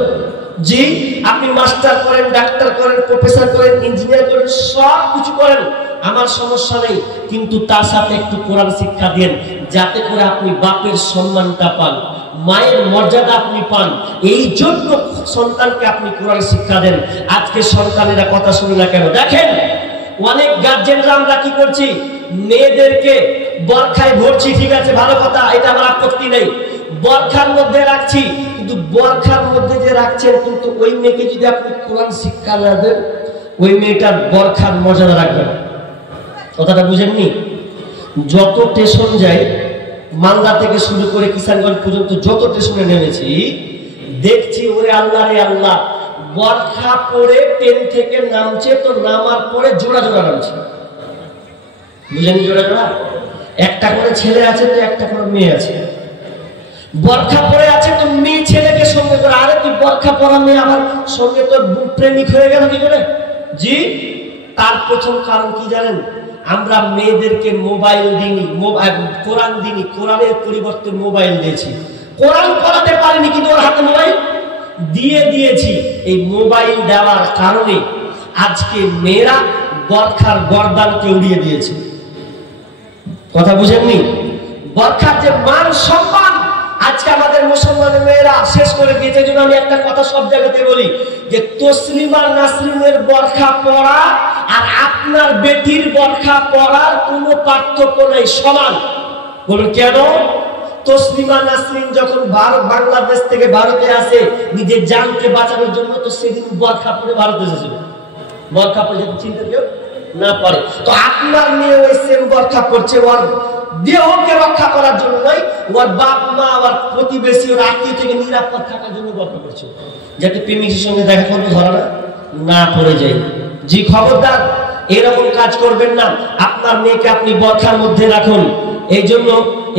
জি, আপনি মাস্টার করেন, ডাক্তার করেন, প্রফেসর করেন, ইঞ্জিনিয়ার করেন, সব কিছু করেন, আমার সমস্যা নেই, কিন্তু তার সাথে একটু কোরআন শিক্ষা দেন, যাতে করে আপনি বাপের সম্মানটা পান, মায়ের মর্যাদা আপনি পান। এই জন্য সন্তানকে আপনি কোরআন শিক্ষা দেন। আজকে সন্তানেরা কথা শুনে না কেন? দেখেন অনেক গার্জেনরা আমরা কি করছি, মেয়েদেরকে বরখায় ভরছি, ঠিক আছে ভালো কথা, এটা আমার আপত্তি নেই, বরখার মধ্যে রাখছি, কিন্তু বরখার মধ্যে যে রাখছেন, কিন্তু ওই মেয়েকে যদি আপনি কোরআন শিক্ষা না দেন, ওই মেয়েটার বরখার মর্যাদা রাখবেন। কথাটা বুঝেননি? যত স্টেশন যায়, মালদা থেকে শুরু করে কিষানগঞ্জ পর্যন্ত যত স্টেশনে নেমেছি, দেখছি ওরে আল্লাহ রে আল্লাহ, বরখা পরে ট্রেন থেকে নামছে, তো নামার পরে জোড়া জোড়া নামছে। বুঝেন? জোড়া জোড়া, একটা করে ছেলে আছে তো একটা করে মেয়ে আছে। বরখা পরে আছে তো মেয়ে ছেলেকে সঙ্গে করে, আরে তুই বরখা পরা মেয়ে আমার সঙ্গে তোর প্রেমিক হয়ে গেল কি করে? জি, তার প্রথম কারণ কি জানেন? আমরা মেয়েদেরকে মোবাইল দিইনি, কোরআন দিইনি, কোরআনের পরিবর্তে মোবাইল দিয়েছি। কোরআন পড়াতে পারিনি, কিন্তু ওর হাতে মোবাইল দিয়ে দিয়েছি। এই মোবাইল দেওয়ার কারণে আজকে মেয়েরা বরখার গর্দানকে উড়িয়ে দিয়েছে। কথা বুঝেননি? বরখার যে মান সম্মান আজকে আমাদের মুসলমানের মেয়েরা শেষ করে দিয়েছে। জন্য আমি একটা কথা সব জায়গাতে বলি, যে তসলিমা নাসরিনের বরখা পরা আর আপনার বেটির বরখা পরার কোনো পার্থক্য নেই, সমান। বলুন কেন? তসলিমা নাসরিন যখন বাংলাদেশ থেকে ভারতে আসে নিজের জানকে বাঁচানোর জন্য, তো সেদিন বরখা পরে ভারতে এসেছিল। বরখা পরে যাতে চিন্তা কেউ না পারে। তো আপনার মেয়ে ওই সেম বরখা পড়ছে, ওর দেহকে রক্ষা করার জন্য নয়, ওর বাপ মা, ওর প্রতিবেশী, ওর আত্মীয় থেকে নিরাপদ থাকার জন্য বরখা করছে, যাতে প্রেমিকের সঙ্গে দেখা করতে ধরা না পড়ে যায়। জি খবরদার, এরকম কাজ করবেন না। আপনার মেয়েকে আপনি বরখার মধ্যে রাখুন। এই জন্য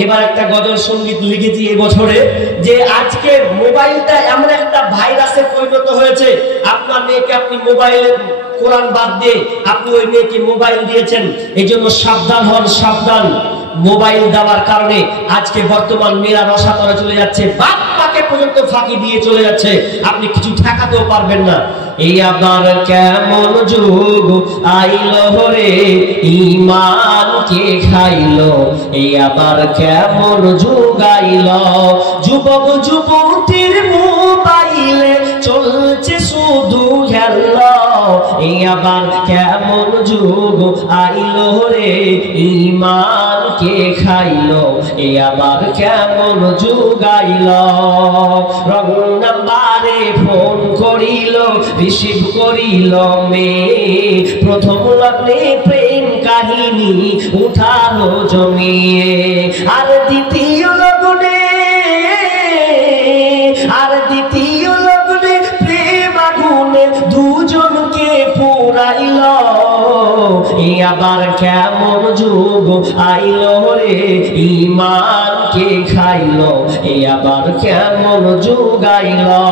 এবার একটা গজল সঙ্গীত লিখেছি এবছরে, যে আজকে মোবাইলটা এমন একটা ভাইরাসে পরিণত হয়েছে, আপনার মেয়েকে আপনি মোবাইলে কোরআন বাদ দিয়ে আপনি ওই মেয়েকে মোবাইল দিয়েছেন। এই জন্য সাবধান হন, সাবধান। মোবাইল দেওয়ার কারণে আজকে বর্তমান মেয়েরা রসাতলে চলে যাচ্ছে, বাপ মাকে পর্যন্ত ফাঁকি দিয়ে চলে যাচ্ছে, আপনি কিছু ঠেকাতেও পারবেন না। এই আবার কেমন যুগ আইলো রে, ঈমানকে খাইলো, এই আবার কেমন যুগ আইলো, যুবক যুবতীর মোবাইলে চলছে শুধু খেলা, এই আবার কেমন যুগ আইলো রে, ঈমানকে খাইলো, এই আবার কেমন যুগ আইলো, রং নাম্বারে ফোন করিল, রিসিভ করিল মেয়ে, প্রথম লগ্নে প্রেম কাহিনী উঠালো জমিয়ে, আর দ্বিতীয় লগ্নে প্রেম আগুনে দুজনকে পুরাইল, এই আবার কেমন যুগ আইলো রে, ঈমানকে খাইলো, এই আবার কেমন যুগ আইলো,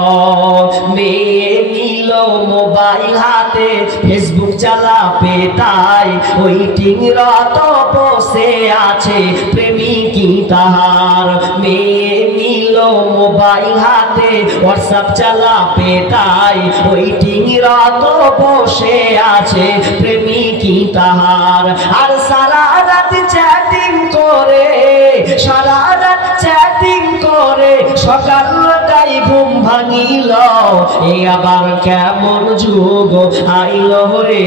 মেয়ে নিল মোবাইল হাতে, ফেসবুক চালাবে তাই, ওয়েটিংরত বসে আছে প্রেমিকি তাহার, মেয়ে নিল মোবাইল হাতে, হোয়াটসঅ্যাপ চালাবে তাই, ওয়েটিংরত বসে আছে প্রেমিকি তাহার, আর সারা রাত চ্যাটিং করে, সারা রাত চ্যাটিং করে, সকালটাই ঘুম ভাঙিল, এই আবার কেমন যুগ আইলো রে,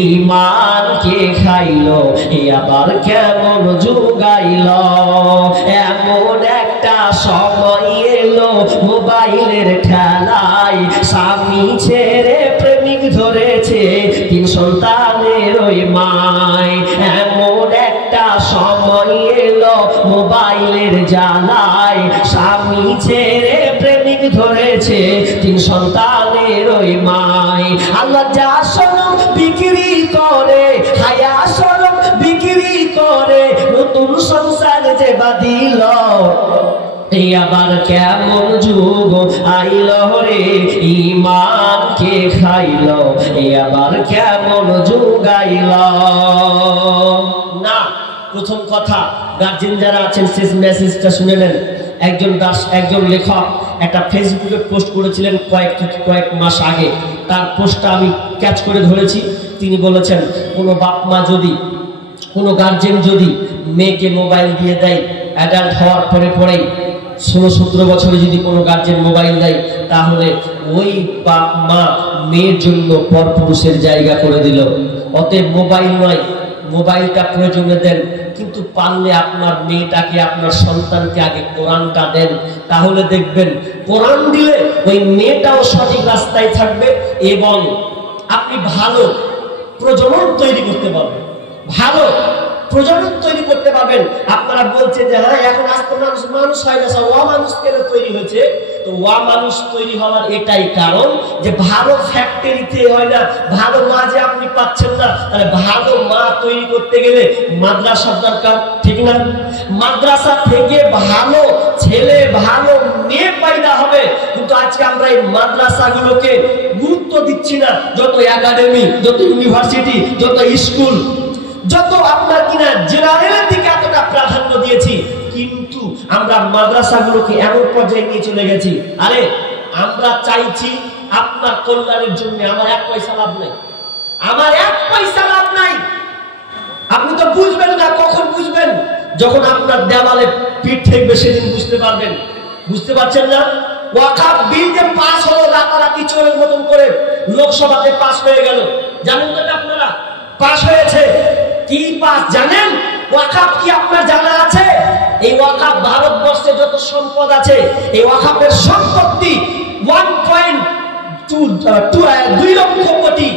ঈমানকে খাইলো, এই আবার কেমন যুগ আইলো, এমন একটা সময় এলো মোবাইলের ঠেলায়, স্বামী ছেড়ে প্রেমিক ধরেছে 3 সন্তানের ওই মায়, এমন একটা সময় এলো মোবাইলের জ্বালায়, স্বামী ছেড়ে প্রেমিক ধরেছে 3 সন্তানের ওই মায়, আল্লাহ যা শরম বিক্রি করে, হায়া শরম বিক্রি করে, নতুন সংসার যে বাঁধিল, এই আবার কেমন যুগ আইলো রে, ঈমানকে খাইলো, এই আবার কেমন যুগ আইলো না। প্রথম কথা, গার্জেন যারা আছেন শেষ মেসেজটা শুনে নেন। একজন লেখক একটা ফেসবুকে পোস্ট করেছিলেন কয়েক মাস আগে, তার পোস্টটা আমি ক্যাচ করে ধরেছি। তিনি বলেছেন কোনো বাপ মা যদি, কোনো গার্জেন যদি মেয়েকে মোবাইল দিয়ে দেয়, অ্যাডাল্ট হওয়ার পরে পরেই 16-17 বছরে যদি কোনো গার্জেন মোবাইল দেয়, তাহলে ওই বাপ মা মেয়ের জন্য পরপুরুষের জায়গা করে দিল। অতএব মোবাইল নয়, মোবাইলটা প্রয়োজনে দেন, কিন্তু পারলে আপনার মেয়েটাকে, আপনার সন্তানকে আগে কোরআনটা দেন। তাহলে দেখবেন কোরআন দিলে ওই মেয়েটাও সঠিক রাস্তায় থাকবে এবং আপনি ভালো প্রজনন তৈরি করতে পারবেন, ভালো প্রজনন তৈরি করতে পারবেন। আপনারা বলছেন যে হ্যাঁ এখন আজকে মানুষ হয় না, সব মানুষ কেন তৈরি হয়েছে? তো মানুষ তৈরি হওয়ার এটাই কারণ যে ভালো ফ্যাক্টরিতে হয় না, ভালো মা যে আপনি পাচ্ছেন না। তাহলে ভালো মা তৈরি করতে গেলে মাদ্রাসার দরকার, ঠিক না? মাদ্রাসা থেকে ভালো ছেলে ভালো মেয়ে পয়দা হবে। কিন্তু আজকে আমরা এই মাদ্রাসাগুলোকে গুরুত্ব দিচ্ছি না। যত একাডেমি, যত ইউনিভার্সিটি, যত স্কুল, যত আপনার কিনা জেনারেলের দিকে এতটা প্রাধান্য দিয়েছি, কিন্তু আমরা মাদ্রাসাগুলোকে এমন পর্যায়ে নিয়ে চলে গেছি। আরে আমরা চাইছি আপনার কল্যাণের জন্য, আমার 1 পয়সা লাভ নাই, আমার 1 পয়সা লাভ নাই। আপনি তো বুঝবেন না, কখন বুঝবেন? যখন আপনার দেওয়ালে পিঠ ঠেকবে সেদিন বুঝতে পারবেন। বুঝতে পারছেন না? ওয়াকফ বিল যে পাস হলো রাতারাতি চোরের মতন করে, লোকসভাতে পাস হয়ে গেল, জানেন তো আপনারা? পাস হয়েছে। কি পাস জানেন? ওয়াকফ কি আপনার জানা আছে? এই ওয়াকফ ভারতবর্ষে যত সম্পদ আছে, এই ওয়াকফের সম্পত্তি 1.2 লক্ষ কোটি।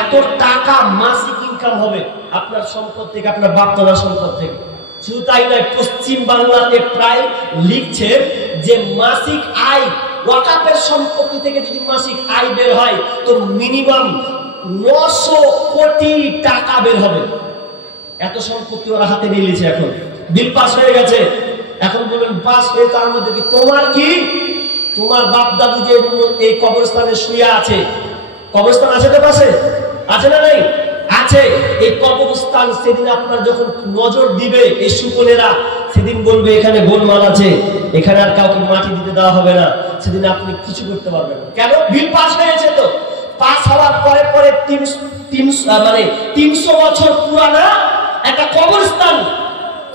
এত টাকা মাসিক ইনকাম হবে আপনার সম্পদ থেকে, আপনার বাপ দাদার সম্পদ থেকে। শুধু তাই নয়, পশ্চিম বাংলাতে প্রায় লিখছে যে মাসিক আয় ওয়াকফের সম্পত্তি থেকে যদি মাসিক আয় বের হয় তো মিনিমাম 900 কোটি টাকা বের হবে। এত সম্পত্তি ওরা হাতে নিয়ে নিয়েছে। এখন বিল পাস হয়ে গেছে। এখন বলবেন পাস হয়ে তার মধ্যে কি তোমার কি? তোমার বাপ দাদু যে এই কবরস্থানে শুয়ে আছে, কবরস্থান আছে তো পাশে, আছে না নাই? আছে। এই কবরস্থান সেদিন আপনার যখন নজর দিবে এই সুকনেরা, সেদিন বলবে এখানে গোলমাল আছে, এখানে আর কাউকে মাটি দিতে দেওয়া হবে না। সেদিন আপনি কিছু করতে পারবেন না। কেন? বিল পাস হয়েছে তো। পাস হওয়ার পরে পরে 300 বছর পুরানা একটা কবরস্থান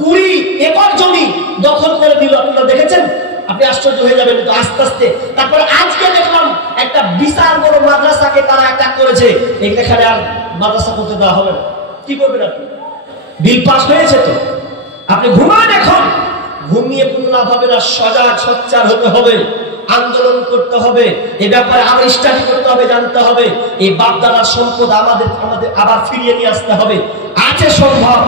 20 একর জমি দখল করে দিল। আপনারা দেখেছেন? আপনি আশ্চর্য হয়ে যাবেন। কিন্তু আস্তে আস্তে তারপরে আজকে দেখলাম একটা বিশাল বড় মাদ্রাসাকে তারা অ্যাটাক করেছে। এখানে আর মাদ্রাসা করতে দেওয়া হবে না। কি করবেন আপনি? বিল পাস হয়েছে তো। আপনি ঘুমান, এখন ঘুমিয়ে কোনো লাভ হবে না। সজাগ সোচ্চার হতে হবে, আন্দোলন করতে হবে, এ ব্যাপারে আরো স্টাডি করতে হবে, জানতে হবে। এই বাপ দাদার সম্পদ আমাদের আবার ফিরিয়ে নিয়ে আসতে হবে। আছে সম্ভব।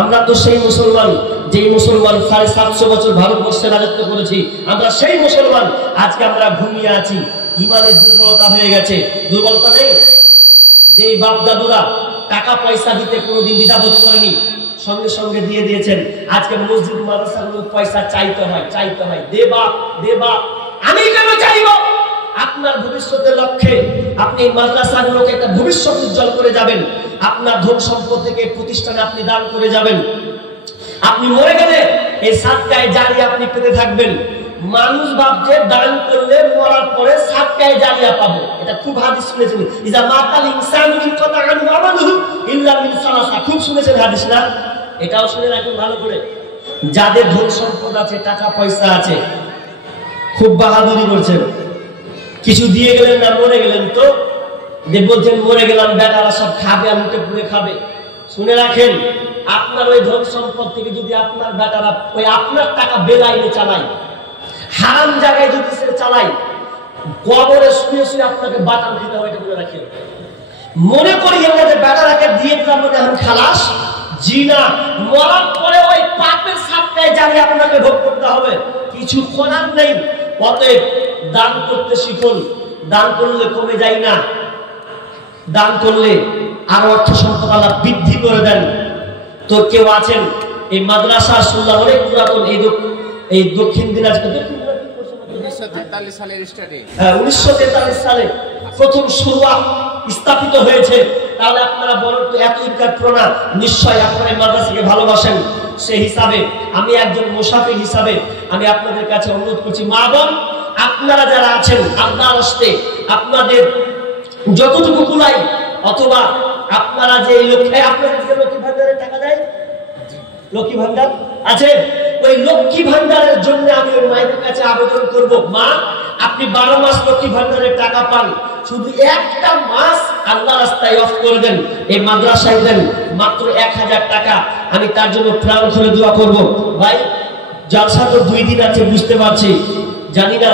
আমরা তো সেই মুসলমান, যেই মুসলমান 750 বছর ভারতবর্ষে রাজত্ব করেছি। আমরা সেই মুসলমান। আজকে আমরা ঘুমিয়ে আছি, ইমানের দুর্বলতা হয়ে গেছে। দুর্বলতা নেই? যেই বাপ দাদুরা টাকা পয়সা দিতে কোনোদিন দ্বিধাবোধ করেনি, সঙ্গে সঙ্গে দিয়ে দিয়েছেন। আজকে মসজিদ মাদ্রাসাগুলো পয়সা চাইতে হয়। দেবা আমি কেন চাইব? আপনার ভবিষ্যতের লক্ষ্যে আপনি মাদ্রাসাগুলোকে একটা ভবিষ্যৎ উজ্জ্বল করে যাবেন। আপনার ধন সম্পদ থেকে প্রতিষ্ঠানে আপনি দান করে যাবেন। আপনি মরে গেলে এই সাদকায়ে জারিয়া আপনি পেতে থাকবেন। মানুষ ভাবছে দান করলে মরার পরে সাদকায়ে জারিয়া পাবো। এটা খুব হাদিস শুনেছেন, ইজা মাতাল ইনসানু ইনকাতা আনহু আমালুহু ইল্লা মিন সালাসা। খুব শুনেছেন হাদিস না? এটাও শুনে রাখুন ভালো করে। যাদের ধন সম্পদ আছে, টাকা পয়সা আছে, খুব বাহাদুরি করছেন, কিছু দিয়ে গেলেন না, মরে গেলেন তো যে বলছেন মরে গেলাম, বেটারা সব খাবে, মুখে পুড়ে খাবে। শুনে রাখেন, আপনার ওই ধন সম্পদ থেকে যদি আপনার বেটারা ওই আপনার টাকা বেলাইনে চালায়, হারাম জায়গায় যদি সে চালায়, কবরে শুয়ে শুয়ে আপনাকে বাটাম খেতে হবে। এটা মনে রাখেন। মনে করি আমরা যে বেটারাকে দিয়ে দিলাম মনে এখন খালাস, জি না। মরার পরে ওই পাপের সাথে জানি আপনাকে ভোগ করতে হবে, কিছু করার নেই। অতএব দান করতে শিখুন। দান করলে কমে যায় না, দান করলে আরো অর্থ সম্পদ আল্লাহ বৃদ্ধি করে দেন। তো কেউ আছেন এই মাদ্রাসা শুনলাম অনেক পুরাতন, এই দক্ষিণ দিনাজপুর 1943 সালে প্রথম শুরুয়াত স্থাপিত হয়েছে। তাহলে আপনারা বলেন তো, এত ইনকার প্রণা, নিশ্চয় আপনারা এই মাদ্রাসাকে ভালোবাসেন। সেই হিসাবে আমি একজন মুসাফির হিসাবে আমি আপনাদের কাছে অনুরোধ করছি, মা বোন আপনারা যারা আছেন, আপনার হস্তে আপনাদের যতটুকু কুলাই অথবা আপনারা যে এই লক্ষ্যে আপনাদেরকে লক্ষ্মী ভান্ডারের টাকা দেয়, লক্ষ্মী ভান্ডার আছে, ওই লক্ষ্মী ভান্ডারের জন্য আমি ওই মায়েদের কাছে আবেদন করব, মা আপনি 12 মাস লক্ষ্মী ভান্ডারের টাকা পান, শুধু একটা মাস আল্লাহ রাস্তায় অফ করে দেন, এই মাদ্রাসায় দেন মাত্র 1000 টাকা, আমি তার জন্য প্রাণ খুলে দোয়া করব। ভাই জলসা তো 2 দিন আছে বুঝতে পারছি, জানি না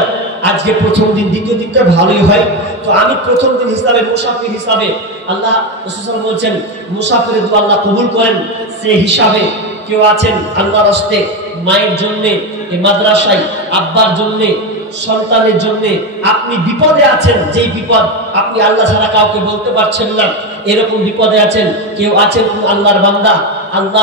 আজকে প্রথম দিন, দ্বিতীয় দিনটা ভালোই হয়, তো আমি প্রথম দিন হিসাবে মুসাফির হিসাবে, আল্লাহ রাসূল বলছেন মুসাফিরের দোয়া আল্লাহ কবুল করেন, সে হিসাবে কেউ আছেন আল্লাহর রাস্তে মায়ের জন্য, এই মাদ্রাসায় আব্বার জন্য, সন্তানের জন্য, আপনি বিপদে আছেন, যেই বিপদ আপনি আল্লাহ ছাড়া কাউকে বলতে পারছেন না, এরকম বিপদে আছেন, কেউ আছেন আল্লাহর বান্দা, আল্লাহ